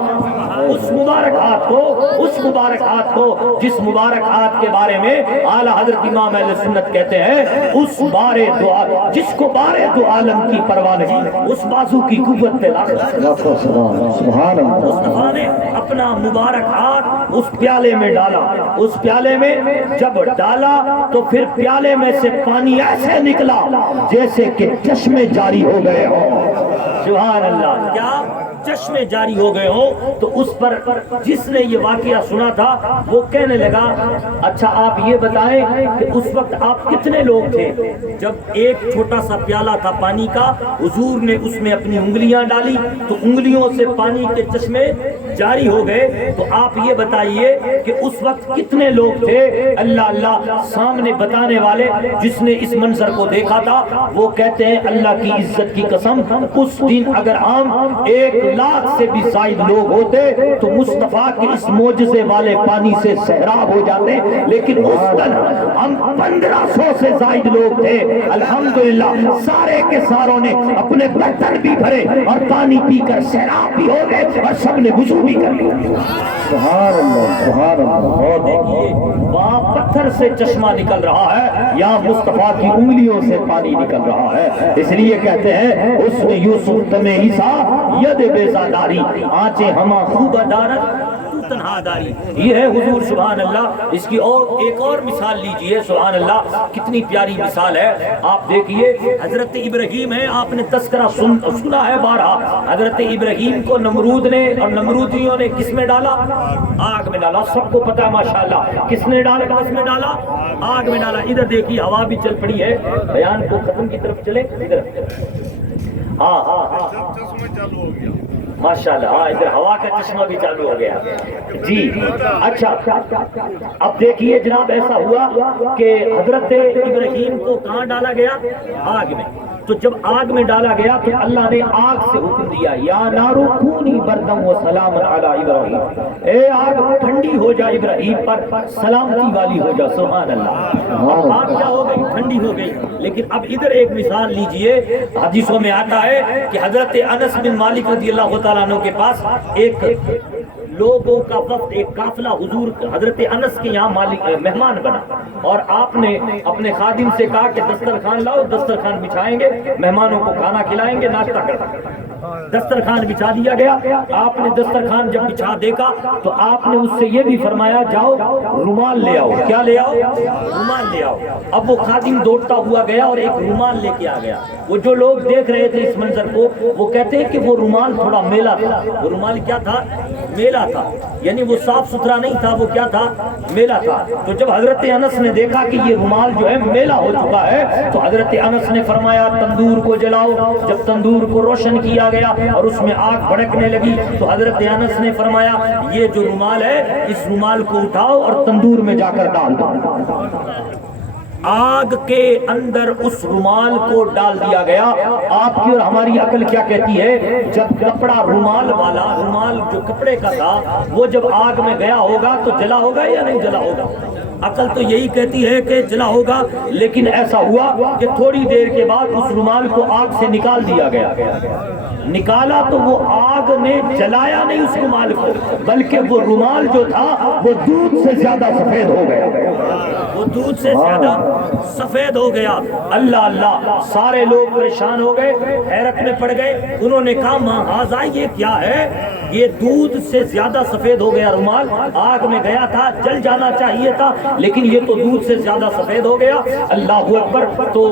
اس مبارک ہاتھ کو جس مبارک ہاتھ کے بارے میں اعلیٰ حضرت امام اہل سنت کہتے ہیں اس بارے دعا جس کو بارے دو عالم کی پرواہ نہیں، اس بازو کی قوت پہ سبحان اللہ۔ مصطفیٰ نے اپنا مبارک ہاتھ اس پیالے میں ڈالا، اس پیالے میں جب ڈالا تو پھر پیالے میں سے پانی ایسے نکلا جیسے کہ چشمے جاری ہو گئے ہوں۔ سبحان اللہ، کیا چشمے جاری ہو گئے ہوں۔ تو اس پر جس نے یہ واقعہ سنا تھا وہ کہنے لگا اچھا آپ یہ بتائیں کہ اس وقت آپ کتنے لوگ تھے؟ جب ایک چھوٹا سا پیالہ تھا پانی کا، حضور نے اس میں اپنی انگلیاں ڈالی تو انگلیوں سے پانی کے چشمے جاری ہو گئے۔ تو آپ یہ بتائیے کہ اس وقت کتنے لوگ تھے؟ اللہ اللہ، سامنے بتانے والے جس نے اس منظر کو دیکھا تھا وہ کہتے ہیں اللہ کی عزت کی قسم اس دن اگر ہم 1,00,000 سے بھی زائد لوگ ہوتے تو مصطفیٰ کے اس معجزے والے پانی سے سیراب ہو جاتے، لیکن اس دن ہم 1500 سے زائد لوگ تھے۔ الحمدللہ سارے کے ساروں نے اپنے برتن بھی بھرے اور پانی پی کر سیراب بھی ہو گئے اور سب نے وضو بھی کر لیا۔ سبحان اللہ سبحان اللہ۔ اور دیکھیے وہاں پتھر سے چشمہ نکل رہا ہے، یہاں مصطفیٰ کی انگلیوں سے پانی نکل رہا ہے۔ اس لیے کہتے ہیں اس نے یوسف تمہیں عیسیٰ ید بیزاداری آنچیں ہما خوب دارت تو تنہا داری، یہ ہے حضور سبحان اللہ۔ اس کی اور ایک اور مثال لیجئے، سبحان اللہ کتنی پیاری مثال ہے۔ آپ دیکھیے حضرت ابراہیم ہے، آپ نے تذکرہ سنا ہے بارہا، حضرت ابراہیم کو نمرود نے اور نمرودیوں نے کس میں ڈالا؟ آگ میں ڈالا، سب کو پتا ماشاءاللہ کس نے ڈالا، کس میں ڈالا؟ آگ میں ڈالا۔ ادھر دیکھیے ہوا بھی چل پڑی ہے، بیان کو ختم کی طرف چلے ادھر، ہاں ماشاءاللہ، ہاں ادھر ہوا کا چشمہ بھی چالو ہو گیا جی۔ اچھا اب دیکھیے جناب ایسا ہوا کہ حضرت ابراہیم کو کہاں ڈالا گیا؟ آگ میں۔ تو جب آگ میں ڈالا گیا تو اللہ نے آگ سے حکم دیا یا نارو کونی بردم و سلام علی ابراہیم، اے آگ ٹھنڈی ہو جا ابراہیم پر، سلامتی والی ہو جا۔ سبحان اللہ، آگ کیا ہو گئی؟ ٹھنڈی ہو گئی۔ لیکن اب ادھر ایک مثال لیجئے، حدیثوں میں آتا ہے کہ حضرت انس بن مالک رضی اللہ تعالیٰ عنہ کے پاس ایک لوگوں کا وقت، ایک قافلہ حضور حضرت انس کے یہاں مہمان بنا، اور آپ نے اپنے خادم سے کہا کہ دسترخوان لاؤ، دسترخوان بچھائیں گے، مہمانوں کو کھانا کھلائیں گے، ناشتہ کریں۔ دسترخوان بچھا دیا گیا۔ آپ نے دسترخوان جب بچھا دیکھا تو آپ نے اس سے یہ بھی فرمایا جاؤ رومال لے آؤ۔ کیا لے آؤ؟ رومال لے آؤ۔ اب وہ خادم دوڑتا ہوا گیا اور ایک رومال لے کے آ گیا۔ وہ جو لوگ دیکھ رہے تھے اس منظر کو وہ کہتے ہیں کہ وہ رومال تھوڑا میلا تھا۔ وہ رومال کیا تھا؟ میلا تھا، یعنی وہ صاف ستھرا نہیں تھا، وہ کیا تھا؟ میلا تھا۔ تو جب حضرت انس نے دیکھا کہ یہ رومال جو ہے میلا ہو چکا ہے تو حضرت انس نے فرمایا تندور کو جلاؤ۔ جب تندور کو روشن کیا گیا اور اس میں آگ بھڑکنے لگی تو حضرت انس نے فرمایا یہ جو رومال ہے اس رومال کو اٹھاؤ اور تندور میں جا کر ڈال دو۔ آگ کے اندر اس رومال کو ڈال دیا گیا۔ آپ کی اور ہماری عقل کیا کہتی ہے؟ جب کپڑا رومال والا، رومال جو کپڑے کا تھا وہ جب آگ میں گیا ہوگا تو جلا ہوگا یا نہیں جلا ہوگا؟ عقل تو یہی کہتی ہے کہ جلا ہوگا، لیکن ایسا ہوا کہ تھوڑی دیر کے بعد اس رومال کو آگ سے نکال دیا گیا۔ نکالا تو وہ آگ نے جلایا نہیں اس رومال کو، بلکہ وہ رومال جو تھا وہ دودھ سے زیادہ سفید ہو گیا، وہ دودھ سے زیادہ سفید ہو گیا۔ اللہ اللہ، سارے لوگ پریشان ہو گئے، حیرت میں پڑ گئے۔ انہوں نے کہا ماں ہاذا، یہ کیا ہے؟ یہ دودھ سے زیادہ سفید ہو گیا رومال، آگ میں گیا تھا جل جانا چاہیے تھا لیکن یہ تو دودھ سے زیادہ سفید ہو گیا۔ اللہ اکبر۔ تو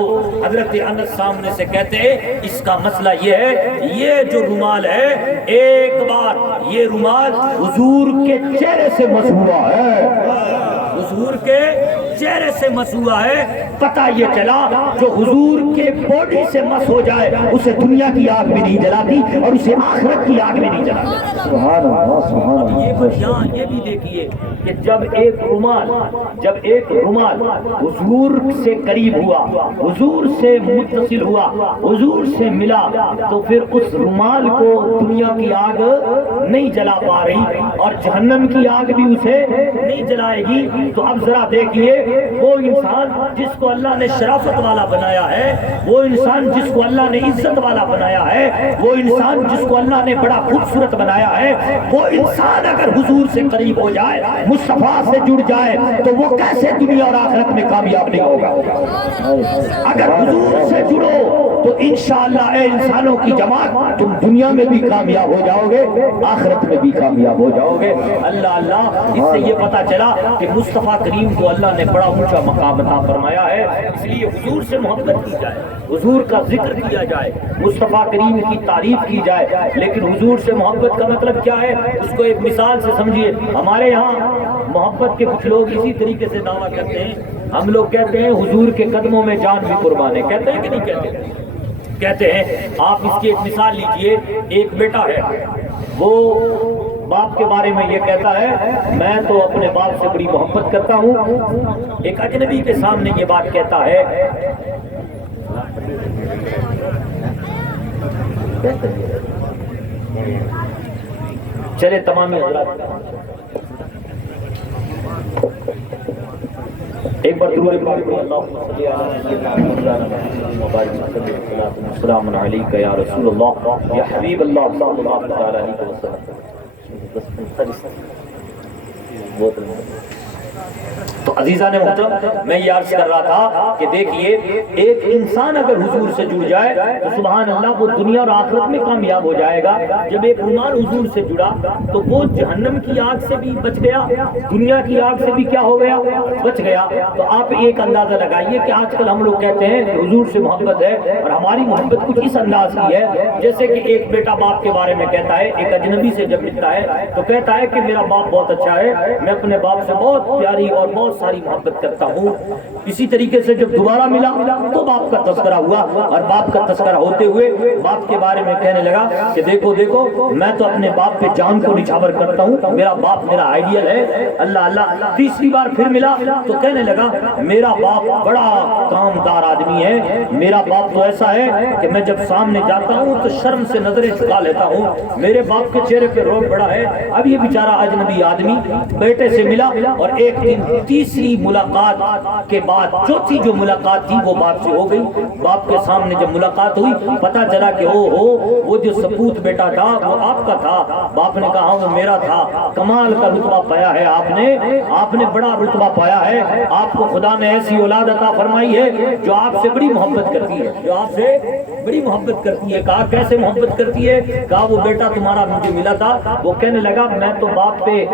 حضرت انس سامنے سے کہتے ہیں اس کا مسئلہ یہ ہے، یہ جو رومال ہے ایک بار یہ رومال حضور کے چہرے سے مسح ہوا ہے، حضور کے چہرے سے مس ہوا ہے، پتہ یہ چلا جو حضور کے باڈی سے مس ہو جائے اسے دنیا کی آگ بھی نہیں جلاتی اور اسے آخرت کی آگ بھی نہیں جلاتی۔ سبحان اللہ سبحان اللہ۔ یہاں یہ بھی دیکھیے کہ جب ایک رومال حضور سے قریب ہوا، حضور سے متصل ہوا، حضور سے ملا، تو پھر اس رومال کو دنیا کی آگ نہیں جلا پا رہی اور جہنم کی آگ بھی اسے نہیں جلائے گی۔ تو اب ذرا دیکھیے وہ انسان جس کو اللہ نے شرافت والا بنایا ہے، وہ انسان جس کو اللہ نے عزت والا بنایا ہے، وہ انسان جس کو اللہ نے بڑا خوبصورت بنایا ہے، وہ انسان اگر حضور سے قریب ہو جائے، مصطفیٰ سے جڑ جائے، تو وہ کیسے دنیا اور آخرت میں کامیاب نہیں ہوگا؟ اگر حضور سے جڑو تو انشاءاللہ اے انسانوں کی جماعت تم دنیا میں بھی کامیاب ہو جاؤ گے، آخرت میں بھی کامیاب ہو جاؤ گے۔ اللہ اللہ، اس سے یہ پتا چلا کہ مصطفیٰ کریم کو اللہ نے بڑا اونچا مقام عطا فرمایا ہے، اس لیے حضور سے محبت کی جائے، حضور کا ذکر کیا جائے، مصطفیٰ کریم کی تعریف کی جائے۔ لیکن حضور سے محبت کا مطلب کیا ہے؟ اس کو ایک مثال سے سمجھیے۔ ہمارے یہاں محبت کے کچھ لوگ اسی طریقے سے دعویٰ کرتے ہیں، ہم لوگ کہتے ہیں حضور کے قدموں میں جان بھی قربان ہے، کہتے ہیں کہ نہیں کہتے؟ کہتے ہیں۔ آپ اس کی ایک مثال لیجئے، ایک بیٹا ہے، وہ باپ کے بارے میں یہ کہتا ہے میں تو اپنے باپ سے بڑی محبت کرتا ہوں، ایک اجنبی کے سامنے یہ بات کہتا ہے۔ چلے تمامی حضرات ایک بار درود پاک پڑھیں، اللہم صلی علی سیدنا محمد السلام علیکہ یا رسول اللہ یا حبیب اللہ صلی اللہ علیہ وسلم۔ تو عزیزان محترم، میں یہ عرض کر رہا تھا کہ دیکھیے ایک انسان اگر حضور سے جڑ جائے تو سبحان اللہ وہ دنیا اور آخرت میں کامیاب ہو جائے گا۔ جب ایک رومال حضور سے جڑا تو وہ جہنم کی آگ سے بھی بچ گیا، دنیا کی آگ سے بھی کیا ہو گیا؟ بچ گیا۔ تو آپ ایک اندازہ لگائیے کہ آج کل ہم لوگ کہتے ہیں کہ حضور سے محبت ہے اور ہماری محبت کچھ اس انداز کی ہے جیسے کہ ایک بیٹا باپ کے بارے میں کہتا ہے، ایک اجنبی سے جب ملتا ہے تو کہتا ہے کہ میرا باپ بہت اچھا ہے، میں اپنے باپ سے بہت پیاری اور بہت ساری محبت کرتا ہوں۔ اسی طریقے سے جب دوبارہ ملا تو باپ کا تذکرہ ہوا اور باپ کا تذکرہ ہوتے ہوئے باپ کے بارے میں کہنے لگا کہ دیکھو دیکھو میں تو اپنے باپ پہ جان کو نچھاور کرتا ہوں، میرا باپ میرا آئیڈیل ہے۔ اللہ اللہ، تیسری بار پھر ملا تو کہنے لگا میرا باپ بڑا کامدار آدمی ہے، میرا باپ تو ایسا ہے کہ میں جب سامنے جاتا ہوں تو شرم سے نظریں جھکا لیتا ہوں، میرے باپ کے چہرے پہ روب بڑا ہے۔ اب یہ بیچارہ اجنبی آدمی بیٹے سے ملا اور ایک دن تیسری ملاقات کے بعد چوتھی جو ملاقات تھی وہ باپ سے ہو گئی۔ باپ کے سامنے جب ملاقات ہوئی پتا چلا کہ وہ جو سپوت بیٹا تھا وہ آپ کا تھا۔ باپ نے کہا وہ میرا تھا، کمال کا رتبہ پایا ہے آپ نے بڑا رتبہ پایا ہے، آپ کو خدا نے ایسی اولاد عطا فرمائی ہے جو آپ سے بڑی محبت کرتی ہے، جو آپ سے بڑی محبت کرتی ہے۔ کہا کیسے محبت کرتی ہے؟ کہا وہ بیٹا تمہارا مجھے ملا تھا، وہ کہنے لگا میں تو باپ پہ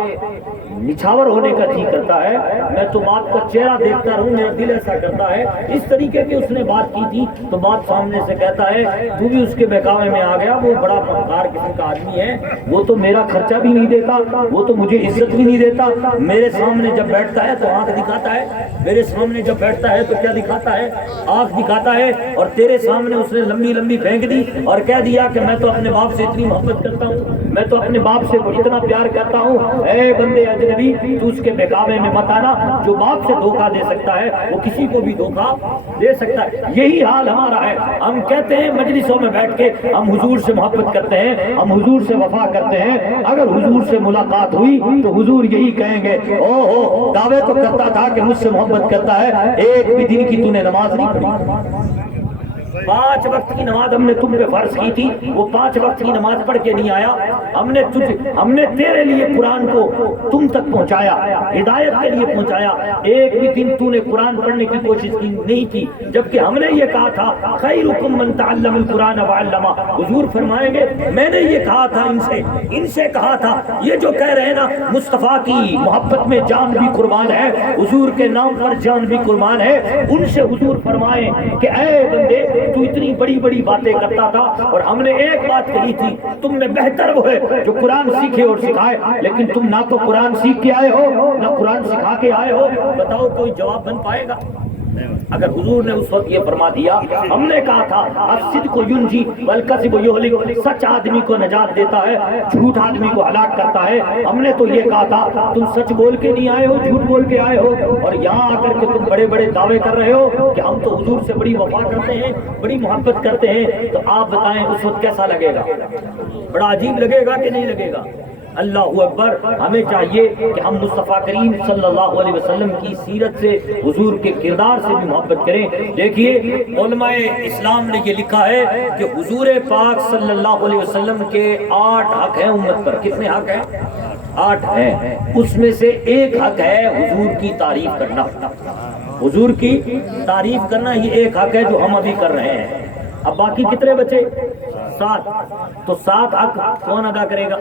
نچھاور ہونے کا جی کرتا ہے، میں تو باپ کا چہرہ دیکھتا رہوں، میرا دل ایسا کرتا ہے۔ اس طریقے کی اس نے بات کی تھی تو باپ سامنے سے کہتا ہے تو بھی اس کے بہکاوے میں آ گیا، وہ بڑا فنکار قسم کا آدمی ہے، وہ تو میرا خرچہ بھی نہیں دیتا، وہ تو مجھے عزت بھی نہیں دیتا، میرے سامنے جب بیٹھتا ہے تو آنکھ دکھاتا ہے، میرے سامنے جب بیٹھتا ہے تو کیا دکھاتا ہے؟ آنکھ دکھاتا ہے۔ اور تیرے سامنے اس نے لمبی لمبی پھینک دی اور کہہ دیا کہ میں تو اپنے باپ سے اتنی محبت کرتا ہوں، میں تو اپنے باپ سے اتنا پیار کرتا ہوں۔ اے بندے اجنبی، تو اس کے بہکاوے میں مت آنا، جو باپ سے دھوکہ دے سکتا ہے وہ کسی کو بھی دھوکہ دے سکتا ہے۔ یہی حال ہمارا ہے، ہم کہتے ہیں مجلسوں میں بیٹھ کے ہم حضور سے محبت کرتے ہیں، ہم حضور سے وفا کرتے ہیں، اگر حضور سے ملاقات ہوئی تو حضور یہی کہیں گے او دعوے تو کرتا تھا کہ مجھ سے محبت کرتا ہے، ایک بھی دن کی تو نے نماز نہیں پڑھی، 5 وقت کی نماز ہم نے تم پہ فرض کی تھی، وہ 5 وقت کی نماز پڑھ کے نہیں آیا، ہم نے تیرے لیے قرآن کو تم تک پہنچایا، ہدایت کے لیے پہنچایا، ایک بھی دن تو نے قرآن پڑھنے کی کوشش کی نہیں کی، جبکہ ہم نے یہ کہا تھا خیرکم من تعلم القرآن وعلمہ، حضور فرمائیں گے میں نے یہ کہا تھا ان سے کہا تھا، یہ جو کہہ رہے ہیں نا مصطفیٰ کی محبت میں جان بھی قربان ہے، حضور کے نام پر جان بھی قربان ہے، ان سے حضور فرمائیں کہ اے بندے تو اتنی بڑی بڑی باتیں کرتا تھا اور ہم نے ایک بات کہی تھی تم میں بہتر وہ ہے جو قرآن سیکھے اور سکھائے، لیکن تم نہ تو قرآن سیکھ کے آئے ہو نہ قرآن سکھا کے آئے ہو، بتاؤ کوئی جواب بن پائے گا؟ اگر حضور نے اس وقت یہ فرما دیا، ہم نے کہا تھا الصدق ینجی والکذب یہلک، سچ آدمی کو نجات دیتا ہے، جھوٹ آدمی کو ہلاک کرتا ہے، ہم نے تو یہ کہا تھا تم سچ بول کے نہیں آئے ہو، جھوٹ بول کے آئے ہو، اور یہاں آ کر کے تم بڑے بڑے دعوے کر رہے ہو کہ ہم تو حضور سے بڑی وفا کرتے ہیں، بڑی محبت کرتے ہیں، تو آپ بتائیں اس وقت کیسا لگے گا؟ بڑا عجیب لگے گا کہ نہیں لگے گا؟ اللہ اکبر. ہمیں چاہیے کہ ہم مصطفیٰ کریم صلی اللہ علیہ وسلم کی سیرت سے، حضور کے کردار سے بھی محبت کریں. دیکھیے علماء اسلام نے یہ لکھا ہے کہ حضور پاک صلی اللہ علیہ وسلم کے 8 حق ہیں امت پر. کتنے حق ہیں؟ 8 ہیں. اس میں سے ایک حق ہے حضور کی تعریف کرنا. حضور کی تعریف کرنا یہ ایک حق ہے جو ہم ابھی کر رہے ہیں. اب باقی کتنے بچے؟ 7. تو 7 حق کون ادا کرے گا؟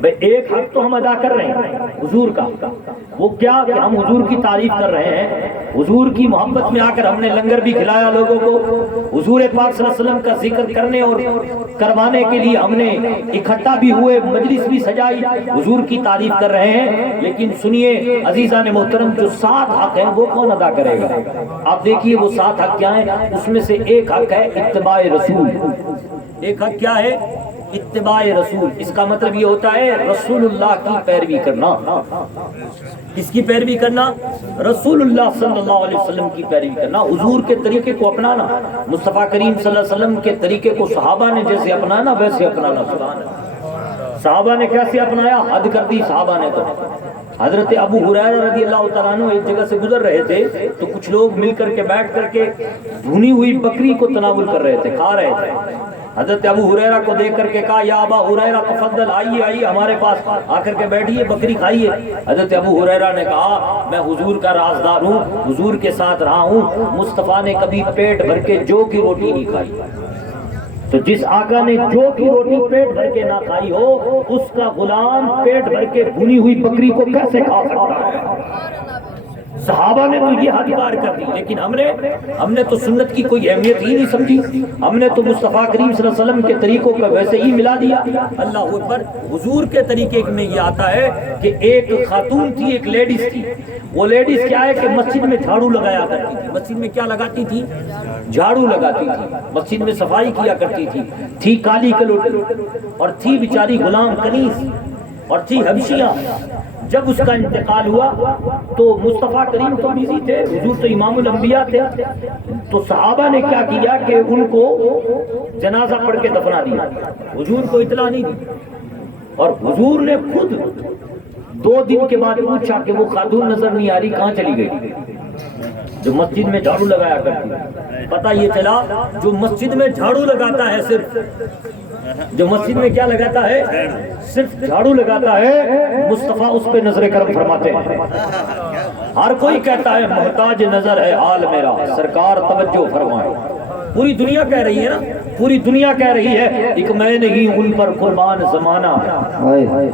بھئی ایک حق تو ہم ادا کر رہے ہیں حضور کا. وہ کیا کہ ہم حضور کی تعریف کر رہے ہیں. حضور کی محبت میں آ کر ہم نے لنگر بھی کھلایا لوگوں کو. حضور پاک صلی اللہ علیہ وسلم کا ذکر کرنے اور کروانے کے لیے ہم نے اکٹھا بھی ہوئے، مجلس بھی سجائی، حضور کی تعریف کر رہے ہیں. لیکن سنیے عزیزان محترم، جو 7 حق ہیں وہ کون ادا کرے گا؟ آپ دیکھیے وہ 7 حق کیا ہیں. اس میں سے ایک حق ہے اتباع رسول. ایک حق کیا ہے؟ اتباع رسول. اس کا مطلب یہ ہوتا ہے رسول اللہ کی پیروی کرنا. کس کی پیروی کرنا؟ رسول اللہ صلی اللہ علیہ وسلم کی پیروی کرنا. حضور کے طریقے کو اپنانا. مصطفیٰ کریم صلی اللہ علیہ وسلم کے طریقے کو صحابہ نے جیسے اپنانا ویسے اپنانا. سبحان اللہ. صحابہ نے کیسے اپنایا؟ حد کر دی صحابہ نے. تو حضرت ابو ہریرہ رضی اللہ تعالیٰ عنہ ایک جگہ سے گزر رہے تھے تو کچھ لوگ مل کر کے بیٹھ کر کے بھنی ہوئی بکری کو تناول کر رہے تھے، کھا رہے تھے. حضرت ابو ہریرہ کو دیکھ کر کے کہا یا ابا ہریرہ تفضل، آئیے آئیے ہمارے پاس آ کر کے بیٹھیے، بکری کھائیے. حضرت ابو ہریرہ نے کہا میں حضور کا رازدار ہوں، حضور کے ساتھ رہا ہوں، مصطفیٰ نے کبھی پیٹ بھر کے جو کی روٹی نہیں کھائی. تو جس آقا نے جو کی روٹی پیٹ بھر کے نہ کھائی ہو، اس کا غلام پیٹ بھر کے بھنی ہوئی بکری کو کیسے کھا سکتا ہے؟ صحابہ نے تو یہ حد پار کر دی، لیکن ہم نے تو سنت کی کوئی اہمیت ہی نہیں سمجھی. ہم نے تو مصطفیٰ کریم صلی اللہ علیہ وسلم کے طریقوں کا ویسے ہی ملا دیا. اللہ اکبر. حضور کے طریقے میں یہ آتا ہے کہ ایک خاتون تھی، ایک لیڈیز تھی. وہ لیڈیز کیا ہے کہ مسجد میں جھاڑو لگایا کرتی تھی. مسجد میں کیا لگاتی تھی؟ جھاڑو لگاتی تھی. مسجد میں صفائی کیا کرتی تھی کالی کلوٹی، اور تھی بیچاری غلام کنیز، اور تھی حبشیاں. جب اس کا انتقال ہوا تو مصطفیٰ کریم تو بزی تھے، حضور تو امام الانبیاء تھے، تو صحابہ نے کیا کیا کہ ان کو جنازہ پڑھ کے دفنا دیا. حضور کو اطلاع نہیں دی، اور حضور نے خود 2 دن کے بعد پوچھا کہ وہ خاتون نظر نہیں آ رہی، کہاں چلی گئی جو مسجد میں جھاڑو لگایا کرتی. پتہ یہ چلا جو مسجد میں جھاڑو لگاتا ہے، صرف جو مسجد میں کیا لگاتا ہے؟ صرف جھاڑو لگاتا ہے، مصطفیٰ اس پہ نظر کرم فرماتے ہیں. ہر کوئی کہتا ہے محتاج نظر ہے حال میرا، سرکار توجہ فرمائے. پوری دنیا کہہ رہی ہے نا، پوری دنیا کہہ رہی ہے ایک میں نہیں ان پر قربان زمانہ،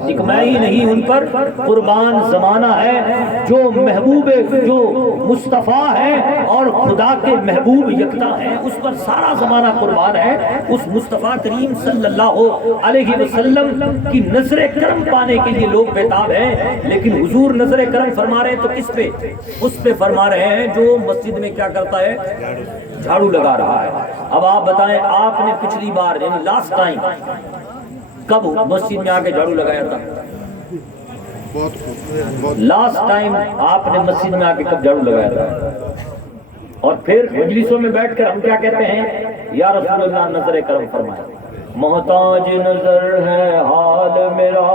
ایک میں ہی نہیں ان پر قربان زمانہ ہے. جو محبوب، جو مصطفیٰ ہے اور خدا کے محبوب یکتا ہے، اس پر سارا زمانہ قربان ہے. اس مصطفیٰ کریم صلی اللہ علیہ وسلم کی نظر کرم پانے کے لیے لوگ بیتاب ہیں، لیکن حضور نظر کرم فرما رہے ہیں تو کس پہ؟ اس پہ فرما رہے ہیں جو مسجد میں کیا کرتا ہے؟ جھاڑو لگا رہا ہے. اب آپ بتائیں آپ نے پچھلی بار یعنی لاسٹ ٹائم کب مسجد میں آ کے جھاڑو لگایا تھا؟ لاسٹ ٹائم آپ نے مسجد میں آ کے کب جھاڑو لگایا تھا؟ اور پھر مجلسوں میں بیٹھ کر ہم کیا کہتے ہیں؟ یا رسول اللہ نظر کرم فرمائے. محتاج نظر ہے حال میرا،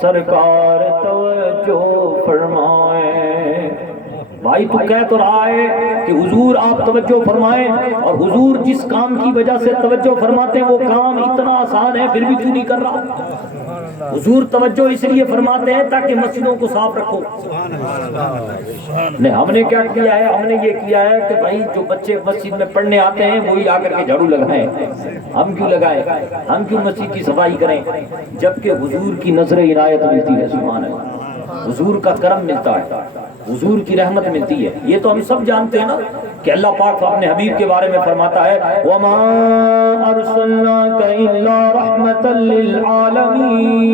سرکار توجہ فرمائے. بھائی تو کہہ تو رہا ہے کہ حضور آپ توجہ فرمائیں، اور حضور جس کام کی وجہ سے توجہ فرماتے ہیں وہ کام اتنا آسان ہے پھر بھی کیوں نہیں کر رہا؟ حضور توجہ اس لیے فرماتے ہیں تاکہ مسجدوں کو صاف رکھو. نہیں، ہم نے کیا کیا ہے؟ ہم نے یہ کیا ہے کہ بھائی جو بچے مسجد میں پڑھنے آتے ہیں وہی آ کر کے جھاڑو لگائیں. ہم کیوں لگائیں؟ ہم کیوں مسجد کی صفائی کریں؟ جبکہ حضور کی نظر عنایت ملتی ہے. سبحان اللہ. حضور کا کرم ملتا ہے، حضور کی رحمت ملتی ہے. یہ تو ہم سب جانتے ہیں نا کہ اللہ پاک اپنے حبیب کے بارے میں فرماتا ہے وَمَا أَرْسَلْنَاكَ إِلَّا رَحْمَةً لِّلْعَالَمِينَ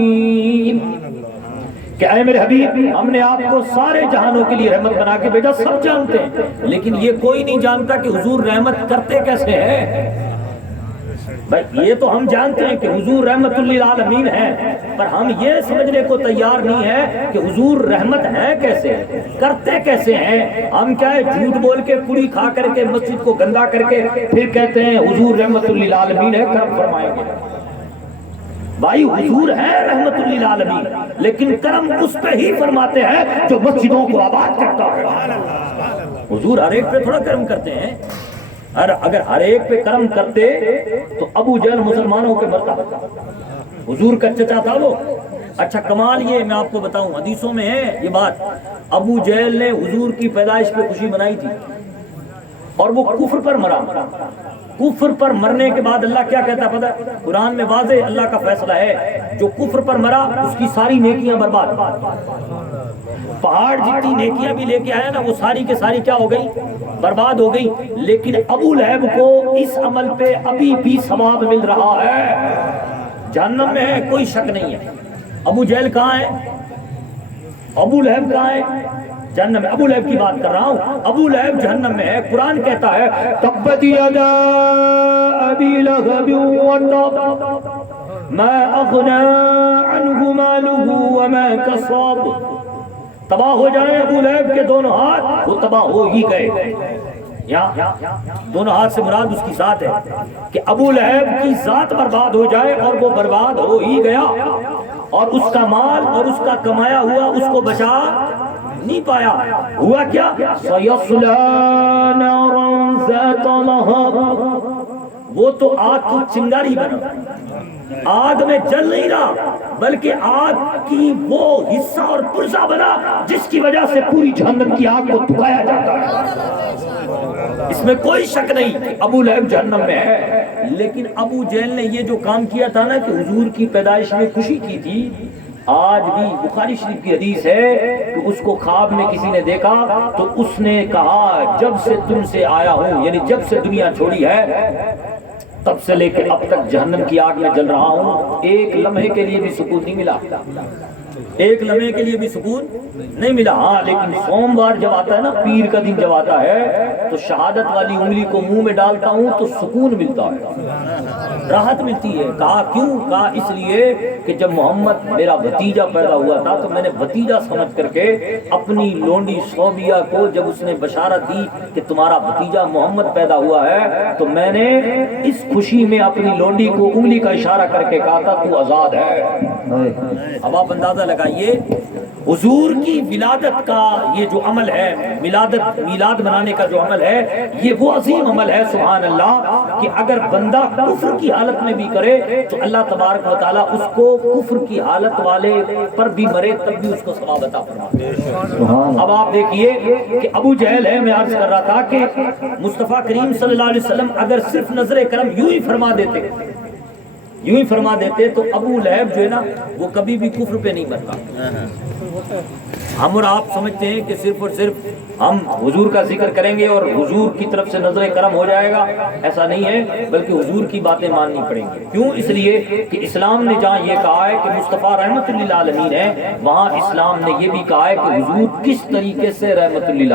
کہ اے میرے حبیب ہم نے آپ کو سارے جہانوں کے لیے رحمت بنا کے بھیجا. سب جانتے ہیں لیکن یہ کوئی نہیں جانتا کہ حضور رحمت کرتے کیسے ہیں. بھائی یہ تو ہم جانتے ہیں کہ حضور رحمت للعالمین ہیں پر ہم یہ سمجھنے کو تیار نہیں ہے کہ حضور رحمت ہے کیسے, کرتے کیسے ہیں. ہم کیا ہے جھوٹ بول کے پوری کھا کر کے مسجد کو گندا کر کے پھر کہتے ہیں حضور رحمت للعالمین ہے, کرم فرمائیں گے. بھائی حضور ہے رحمت للعالمین لیکن کرم اس پہ ہی فرماتے ہیں جو مسجدوں کو آباد کرتا ہے. حضور ہر ایک پہ تھوڑا کرم کرتے ہیں. اگر ہر ایک پہ کرم کرتے تو ابو جہل مسلمانوں کے مرتا. حضور کا چچا تھا وہ. اچھا کمال یہ میں آپ کو بتاؤں حدیثوں میں ہے یہ بات, ابو جہل نے حضور کی پیدائش پہ خوشی منائی تھی اور وہ کفر پر مرا. کفر پر مرنے کے بعد اللہ کیا کہتا پتہ ہے قرآن میں واضح اللہ کا فیصلہ ہے جو کفر پر مرا اس کی ساری نیکیاں برباد. پہاڑ جتنی نیکیاں بھی لے کے آیا نا وہ ساری کے ساری کیا ہو گئی, برباد ہو گئی. لیکن ابو لہب کو اس عمل پہ ابھی بھی ثواب مل رہا ہے, جہنم میں ہے کوئی شک نہیں ہے. ابو جہل کہاں ہے, ابو لہب کہاں ہے, جہنم میں. ابو لہب کی بات کر رہا ہوں, ابو لہب جہنم میں ہے. قرآن کہتا ہے تبت یدا ابی لہب وتب ما اغنى عنه ماله وما كسب. تباہ ہو جائیں ابو لہب کے دونوں ہاتھ, وہ تباہ ہو ہی گئے. یہاں دونوں ہاتھ سے مراد اس کی ذات ہے کہ ابو لہب کی ذات برباد ہو جائے اور وہ برباد ہو ہی گیا اور اس کا مال اور اس کا کمایا ہوا اس کو بچا نہیں پایا. ہوا کیا سَيَصْلَى نَارًا ذَاتَ لَهَبٍ, وہ تو آگ کی چنگاری بنا, آگ میں جل نہیں رہا بلکہ آگ کی وہ حصہ اور پرزہ بنا جس کی وجہ سے پوری جہنم کی آگ کو پھکایا جاتا ہے. اس میں کوئی شک نہیں کہ ابو لہب جہنم میں ہے. لیکن ابو جہل نے یہ جو کام کیا تھا نا کہ حضور کی پیدائش میں خوشی کی تھی, آج بھی بخاری شریف کی حدیث ہے کہ اس کو خواب میں کسی نے دیکھا تو اس نے کہا جب سے تم سے آیا ہوں یعنی جب سے دنیا چھوڑی ہے تب سے لے کے اب تک جہنم کی آگ میں جل رہا ہوں, ایک لمحے کے لیے بھی سکون نہیں ملا, ایک لمحے کے لیے بھی سکون نہیں ملا. ہاں لیکن سوموار جب آتا ہے نا, پیر کا دن جب آتا ہے تو شہادت والی انگلی کو منہ میں ڈالتا ہوں تو سکون ملتا ہے, راحت ملتی ہے. کہا کیوں, کہا اس لیے کہ جب محمد میرا بھتیجا پیدا ہوا تھا تو میں نے بھتیجا سمجھ کر کے اپنی لونڈی صوبیہ کو جب اس نے بشارت دی کہ تمہارا بھتیجا محمد پیدا ہوا ہے تو میں نے اس خوشی میں اپنی لونڈی کو انگلی کا اشارہ کر کے کہا تھا تو آزاد ہے. اب آپ اندازہ لگائیے حضور کی ولادت کا یہ جو عمل ہے, میلاد منانے کا جو عمل ہے, یہ وہ عظیم عمل ہے سبحان اللہ کہ اگر بندہ کفر کی حالت میں بھی کرے تو اللہ تبارک و تعالیٰ اس کو کفر کی حالت والے پر بھی مرے تب بھی اس کو ثواب عطا فرماتے ہیں. اب آپ دیکھیے کہ ابو جہل ہے, میں عرض کر رہا تھا کہ مصطفیٰ کریم صلی اللہ علیہ وسلم اگر صرف نظر کرم یوں ہی فرما دیتے تو ابو لہب جو ہے نا وہ کبھی بھی کفر پہ نہیں مرتا. ہم اور آپ سمجھتے ہیں کہ صرف اور صرف ہم حضور کا ذکر کریں گے اور حضور کی طرف سے نظر کرم ہو جائے گا, ایسا نہیں ہے بلکہ حضور کی باتیں ماننی پڑیں گی. کیوں, اس لیے کہ اسلام نے جہاں یہ کہا ہے کہ مصطفیٰ رحمت للعالمین ہے وہاں اسلام نے یہ بھی کہا ہے کہ حضور کس طریقے سے رحمت للعالمین